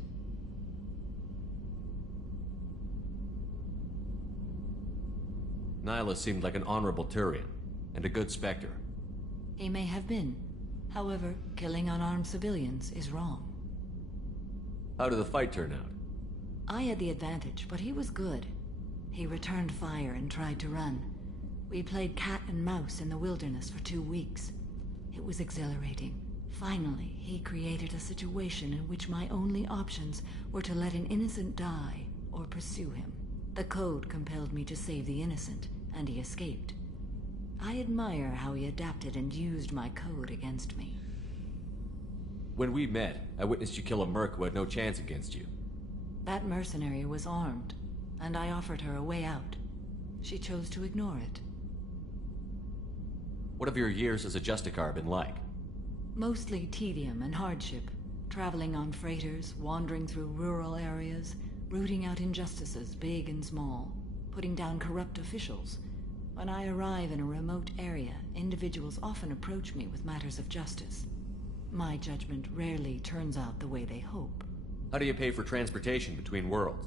Nihilus seemed like an honorable Turian, and a good Spectre. He may have been. However, killing unarmed civilians is wrong. How did the fight turn out? I had the advantage, but he was good. He returned fire and tried to run. We played cat and mouse in the wilderness for 2 weeks. It was exhilarating. Finally, he created a situation in which my only options were to let an innocent die or pursue him. The code compelled me to save the innocent, and he escaped. I admire how he adapted and used my code against me. When we met, I witnessed you kill a merc who had no chance against you. That mercenary was armed, and I offered her a way out. She chose to ignore it. What have your years as a Justicar been like? Mostly tedium and hardship. Traveling on freighters, wandering through rural areas, rooting out injustices, big and small, putting down corrupt officials. When I arrive in a remote area, individuals often approach me with matters of justice. My judgment rarely turns out the way they hope. How do you pay for transportation between worlds?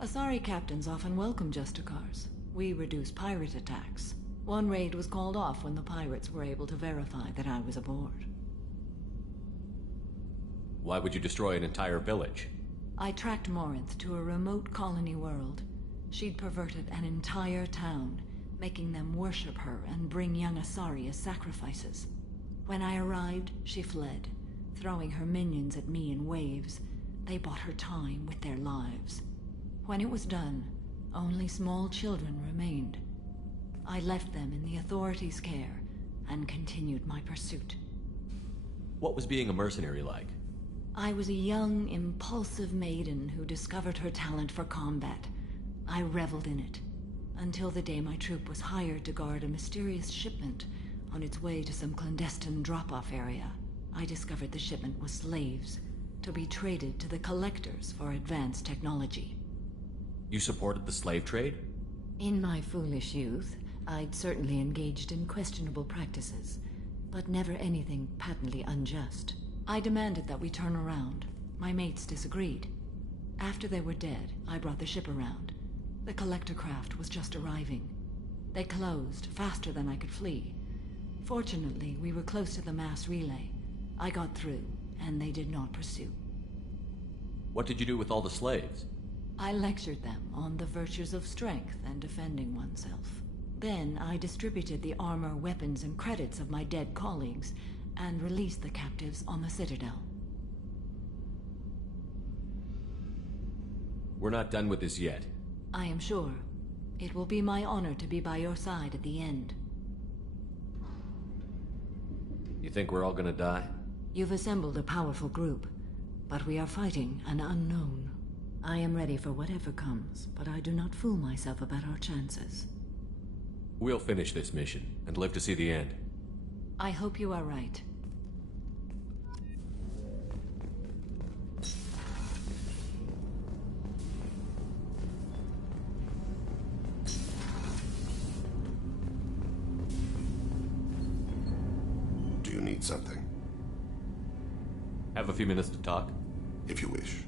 Asari captains often welcome Justicars. We reduce pirate attacks. One raid was called off when the pirates were able to verify that I was aboard. Why would you destroy an entire village? I tracked Morinth to a remote colony world. She'd perverted an entire town, making them worship her and bring young Asari as sacrifices. When I arrived, she fled, throwing her minions at me in waves. They bought her time with their lives. When it was done, only small children remained. I left them in the authorities' care and continued my pursuit. What was being a mercenary like? I was a young, impulsive maiden who discovered her talent for combat. I reveled in it, until the day my troop was hired to guard a mysterious shipment on its way to some clandestine drop-off area. I discovered the shipment was slaves, to be traded to the collectors for advanced technology. You supported the slave trade? In my foolish youth, I'd certainly engaged in questionable practices, but never anything patently unjust. I demanded that we turn around. My mates disagreed. After they were dead, I brought the ship around. The collector craft was just arriving. They closed faster than I could flee. Fortunately, we were close to the mass relay. I got through, and they did not pursue. What did you do with all the slaves? I lectured them on the virtues of strength and defending oneself. Then I distributed the armor, weapons, and credits of my dead colleagues, and released the captives on the Citadel. We're not done with this yet. I am sure. It will be my honor to be by your side at the end. You think we're all gonna die? You've assembled a powerful group, but we are fighting an unknown. I am ready for whatever comes, but I do not fool myself about our chances. We'll finish this mission and live to see the end. I hope you are right. Do you need something? Have a few minutes to talk? If you wish.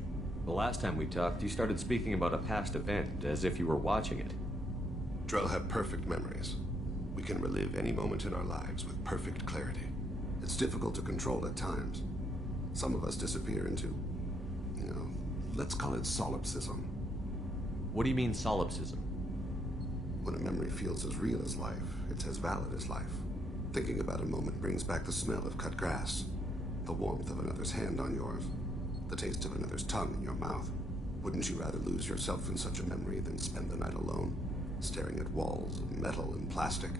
The last time we talked, you started speaking about a past event, as if you were watching it. Drell have perfect memories. We can relive any moment in our lives with perfect clarity. It's difficult to control at times. Some of us disappear into, let's call it solipsism. What do you mean, solipsism? When a memory feels as real as life, it's as valid as life. Thinking about a moment brings back the smell of cut grass, the warmth of another's hand on yours, the taste of another's tongue in your mouth. Wouldn't you rather lose yourself in such a memory than spend the night alone, staring at walls of metal and plastic?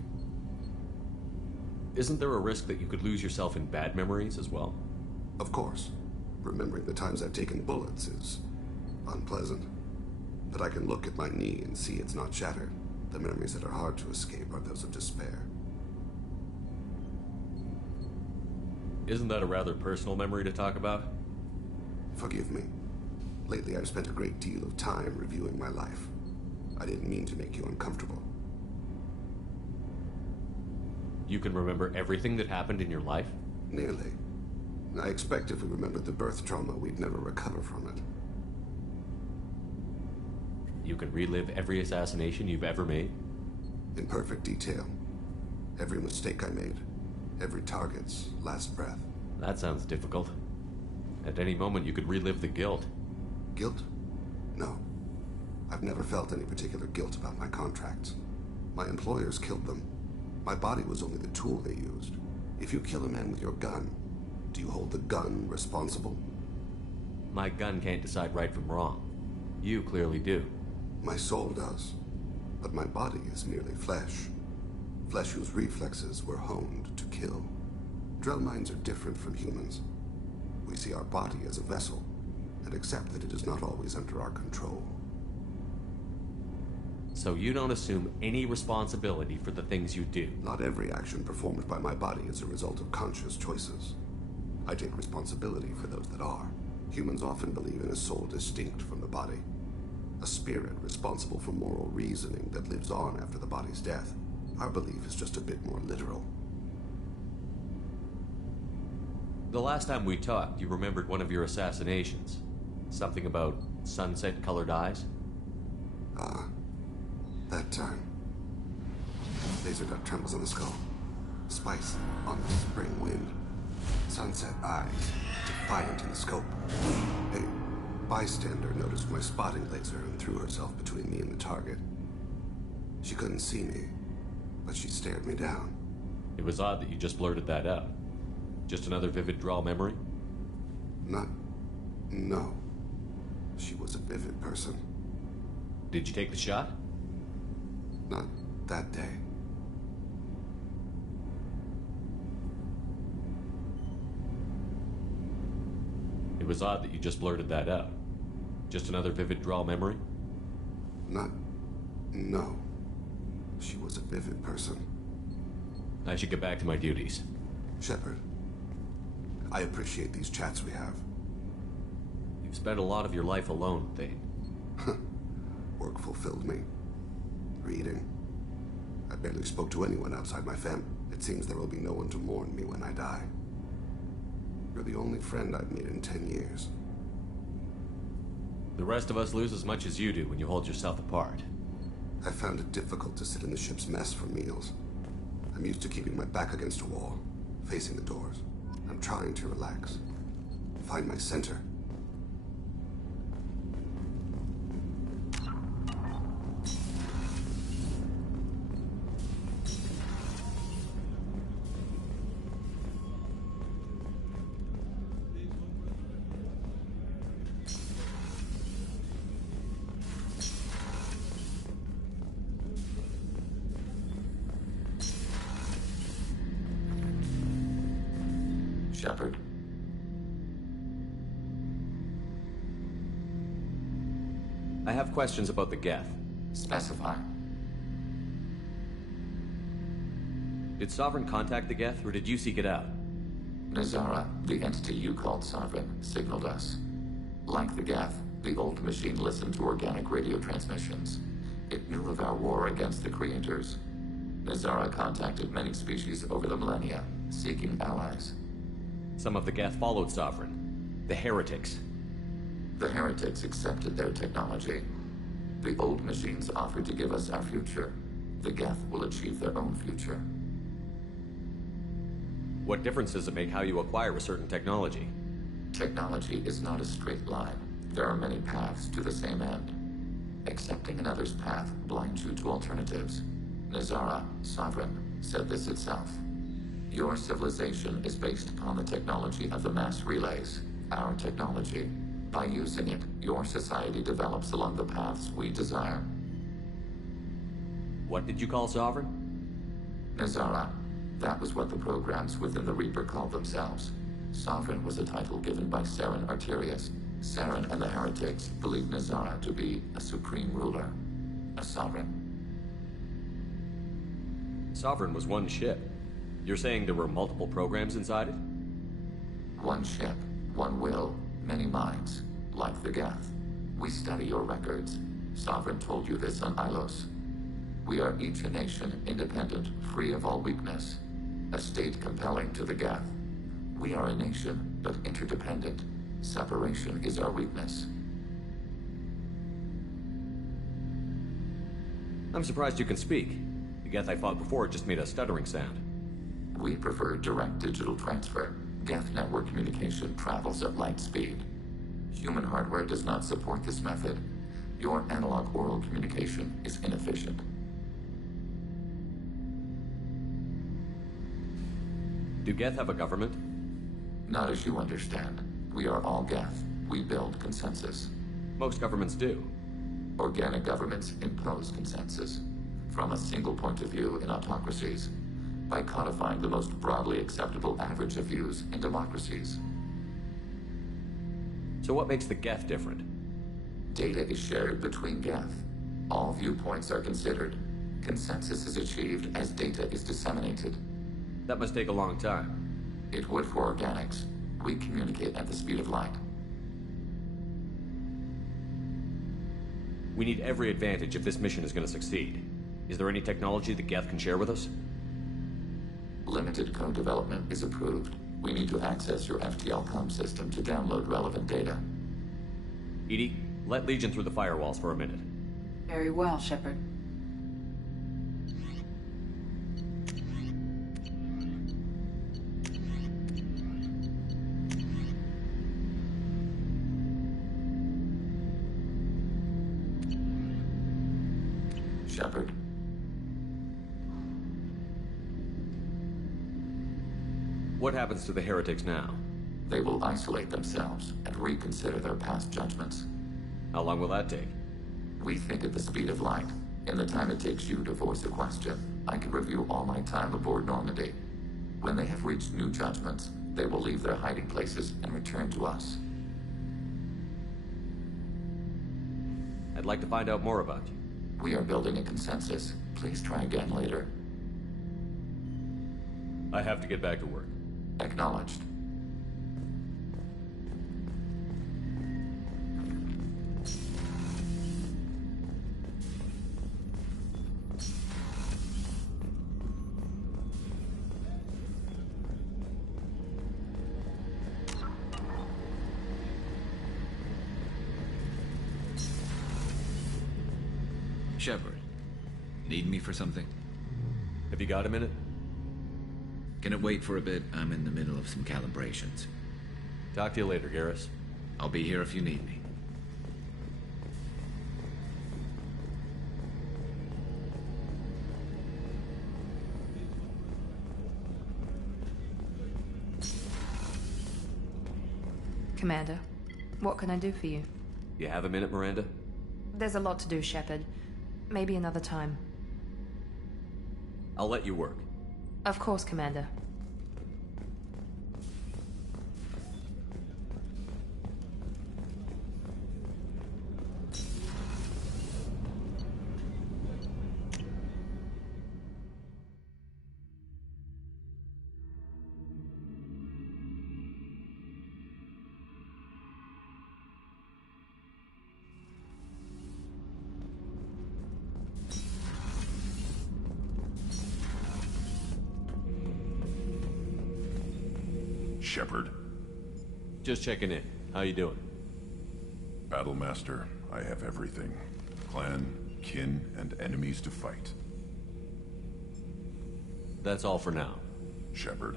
Isn't there a risk that you could lose yourself in bad memories as well? Of course. Remembering the times I've taken bullets is unpleasant. But I can look at my knee and see it's not shattered. The memories that are hard to escape are those of despair. Isn't that a rather personal memory to talk about? Forgive me. Lately, I've spent a great deal of time reviewing my life. I didn't mean to make you uncomfortable. You can remember everything that happened in your life? Nearly. I expect if we remembered the birth trauma, we'd never recover from it. You can relive every assassination you've ever made? In perfect detail. Every mistake I made. Every target's last breath. That sounds difficult. At any moment, you could relive the guilt. Guilt? No. I've never felt any particular guilt about my contracts. My employers killed them. My body was only the tool they used. If you kill a man with your gun, do you hold the gun responsible? My gun can't decide right from wrong. You clearly do. My soul does. But my body is merely flesh. Flesh whose reflexes were honed to kill. Drell minds are different from humans. We see our body as a vessel, and accept that it is not always under our control. So you don't assume any responsibility for the things you do? Not every action performed by my body is a result of conscious choices. I take responsibility for those that are. Humans often believe in a soul distinct from the body. A spirit responsible for moral reasoning that lives on after the body's death. Our belief is just a bit more literal. The last time we talked, you remembered one of your assassinations. Something about sunset-colored eyes? That time. Laser dot trembles on the skull. Spice on the spring wind. Sunset eyes, defiant in the scope. A bystander noticed my spotting laser and threw herself between me and the target. She couldn't see me, but she stared me down. It was odd that you just blurted that out. Just another vivid draw memory? No. She was a vivid person. Did you take the shot? Not that day. It was odd that you just blurted that out. Just another vivid draw memory? No. She was a vivid person. I should get back to my duties. Shepard, I appreciate these chats we have. You've spent a lot of your life alone, Thane. Work fulfilled me. Reading. I barely spoke to anyone outside my family. It seems there will be no one to mourn me when I die. You're the only friend I've made in 10 years. The rest of us lose as much as you do when you hold yourself apart. I found it difficult to sit in the ship's mess for meals. I'm used to keeping my back against a wall, facing the doors. I'm trying to relax. Find my center. Shepard. I have questions about the Geth. Specify. Did Sovereign contact the Geth, or did you seek it out? Nazara, the entity you called Sovereign, signaled us. Like the Geth, the old machine listened to organic radio transmissions. It knew of our war against the Creators. Nazara contacted many species over the millennia, seeking allies. Some of the Geth followed Sovereign. The Heretics. The Heretics accepted their technology. The old machines offered to give us our future. The Geth will achieve their own future. What difference does it make how you acquire a certain technology? Technology is not a straight line. There are many paths to the same end. Accepting another's path blinds you to alternatives. Nazara, Sovereign, said this itself. Your civilization is based upon the technology of the mass relays, our technology. By using it, your society develops along the paths we desire. What did you call Sovereign? Nazara. That was what the programs within the Reaper called themselves. Sovereign was a title given by Saren Arterius. Saren and the heretics believed Nazara to be a supreme ruler, a sovereign. Sovereign was one ship. You're saying there were multiple programs inside it? One ship, one will, many minds, like the Geth. We study your records. Sovereign told you this on Ilos. We are each a nation, independent, free of all weakness. A state compelling to the Geth. We are a nation, but interdependent. Separation is our weakness. I'm surprised you can speak. The Geth I fought before just made a stuttering sound. We prefer direct digital transfer. Geth network communication travels at light speed. Human hardware does not support this method. Your analog oral communication is inefficient. Do Geth have a government? Not as you understand. We are all Geth. We build consensus. Most governments do. Organic governments impose consensus. From a single point of view in autocracies, by codifying the most broadly acceptable average of views in democracies. So what makes the Geth different? Data is shared between Geth. All viewpoints are considered. Consensus is achieved as data is disseminated. That must take a long time. It would for organics. We communicate at the speed of light. We need every advantage if this mission is going to succeed. Is there any technology the Geth can share with us? Limited co-development is approved. We need to access your FTL-COM system to download relevant data. EDI, let Legion through the firewalls for a minute. Very well, Shepard. Shepard. What happens to the heretics now? They will isolate themselves and reconsider their past judgments. How long will that take? We think at the speed of light. In the time it takes you to voice a question, I can review all my time aboard Normandy. When they have reached new judgments, they will leave their hiding places and return to us. I'd like to find out more about you. We are building a consensus. Please try again later. I have to get back to work. Acknowledged. Shepard, need me for something? Have you got a minute? Can it wait for a bit? I'm in the middle of some calibrations. Talk to you later, Garrus. I'll be here if you need me. Commander, what can I do for you? You have a minute, Miranda? There's a lot to do, Shepard. Maybe another time. I'll let you work. Of course, Commander. Shepard. Just checking in. How you doing? Battlemaster, I have everything. Clan, kin, and enemies to fight. That's all for now. Shepard.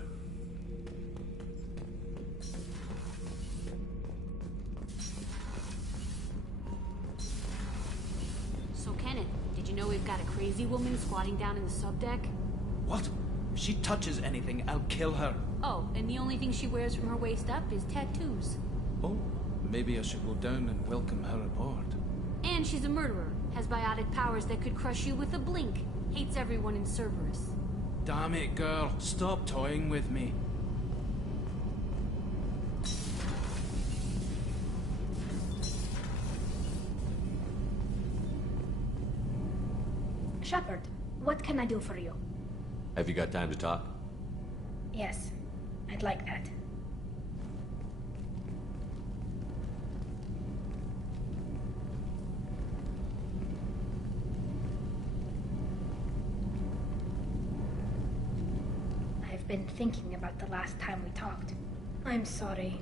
So, Kenneth, did you know we've got a crazy woman squatting down in the subdeck? What? If she touches anything, I'll kill her. Oh, and the only thing she wears from her waist up is tattoos. Oh, maybe I should go down and welcome her aboard. And she's a murderer, has biotic powers that could crush you with a blink, hates everyone in Cerberus. Damn it, girl. Stop toying with me. Shepard, what can I do for you? Have you got time to talk? Yes, I'd like that. I've been thinking about the last time we talked. I'm sorry.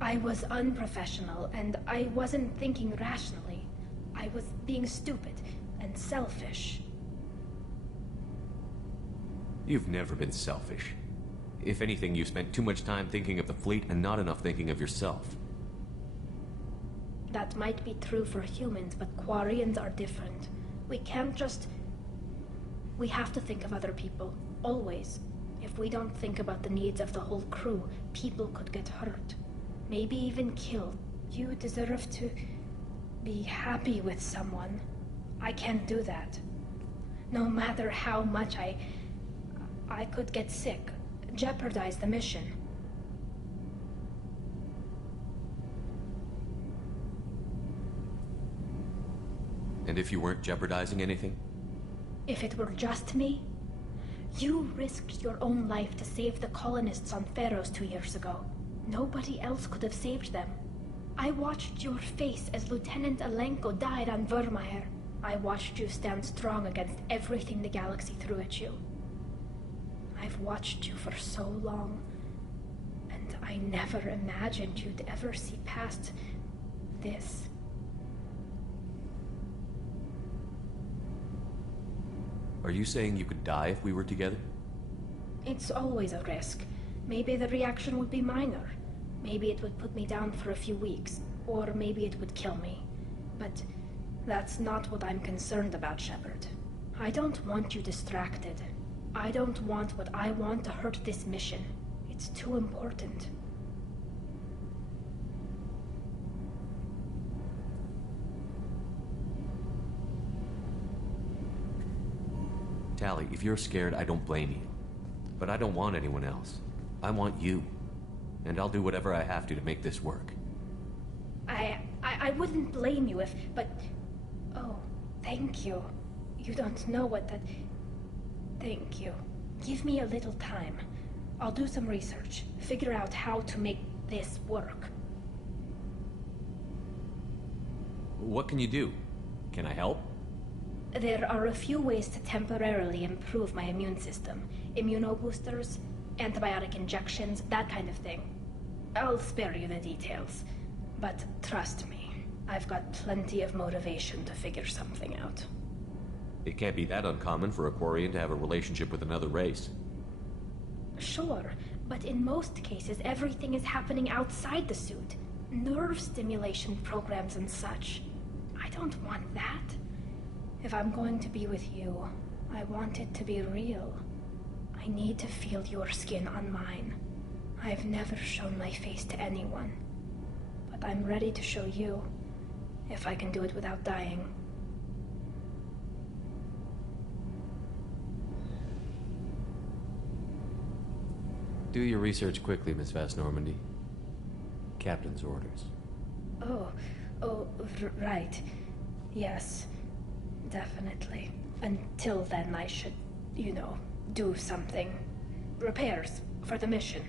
I was unprofessional, and I wasn't thinking rationally. I was being stupid and selfish. You've never been selfish. If anything, you spent too much time thinking of the fleet and not enough thinking of yourself. That might be true for humans, but Quarians are different. We can't just... We have to think of other people, always. If we don't think about the needs of the whole crew, people could get hurt. Maybe even killed. You deserve to be happy with someone. I can't do that. No matter how much I could get sick, jeopardize the mission. And if you weren't jeopardizing anything? If it were just me? You risked your own life to save the colonists on Pharaohs 2 years ago. Nobody else could have saved them. I watched your face as Lieutenant Alenko died on Vermeer. I watched you stand strong against everything the galaxy threw at you. I've watched you for so long, and I never imagined you'd ever see past this. Are you saying you could die if we were together? It's always a risk. Maybe the reaction would be minor. Maybe it would put me down for a few weeks, or maybe it would kill me. But that's not what I'm concerned about, Shepard. I don't want you distracted. I don't want what I want to hurt this mission. It's too important. Tali, if you're scared, I don't blame you. But I don't want anyone else. I want you. And I'll do whatever I have to make this work. I wouldn't blame you if, but... Oh, thank you. You don't know what that... Thank you. Give me a little time. I'll do some research, figure out how to make this work. What can you do? Can I help? There are a few ways to temporarily improve my immune system. Immunoboosters, antibiotic injections, that kind of thing. I'll spare you the details. But trust me, I've got plenty of motivation to figure something out. It can't be that uncommon for a Quarian to have a relationship with another race. Sure, but in most cases everything is happening outside the suit. Nerve stimulation programs and such. I don't want that. If I'm going to be with you, I want it to be real. I need to feel your skin on mine. I've never shown my face to anyone. But I'm ready to show you, if I can do it without dying. Do your research quickly, Miss Vast Normandy. Captain's orders. Right. Yes, definitely. Until then, I should, do something. Repairs for the mission.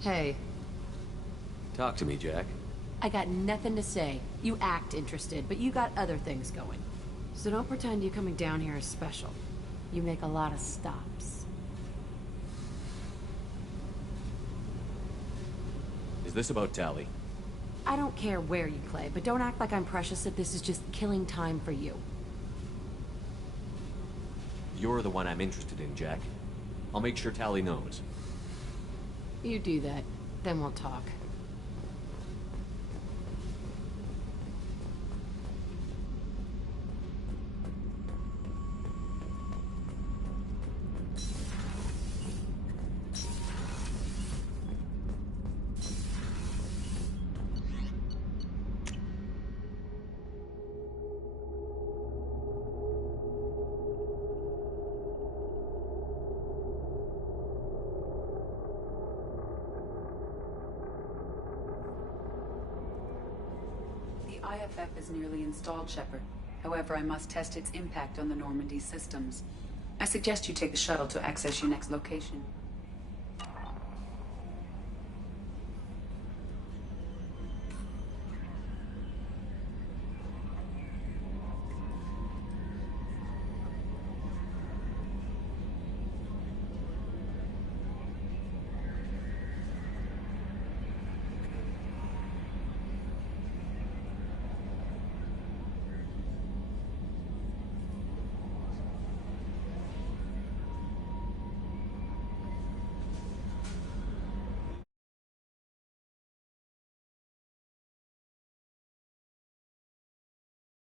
Hey. Talk to me, Jack. I got nothing to say. You act interested, but you got other things going. So don't pretend you coming down here is special. You make a lot of stops. Is this about Tally? I don't care where you play, but don't act like I'm precious if this is just killing time for you. You're the one I'm interested in, Jack. I'll make sure Tally knows. You do that, then we'll talk. The IFF is nearly installed, Shepard. However, I must test its impact on the Normandy systems. I suggest you take the shuttle to access your next location.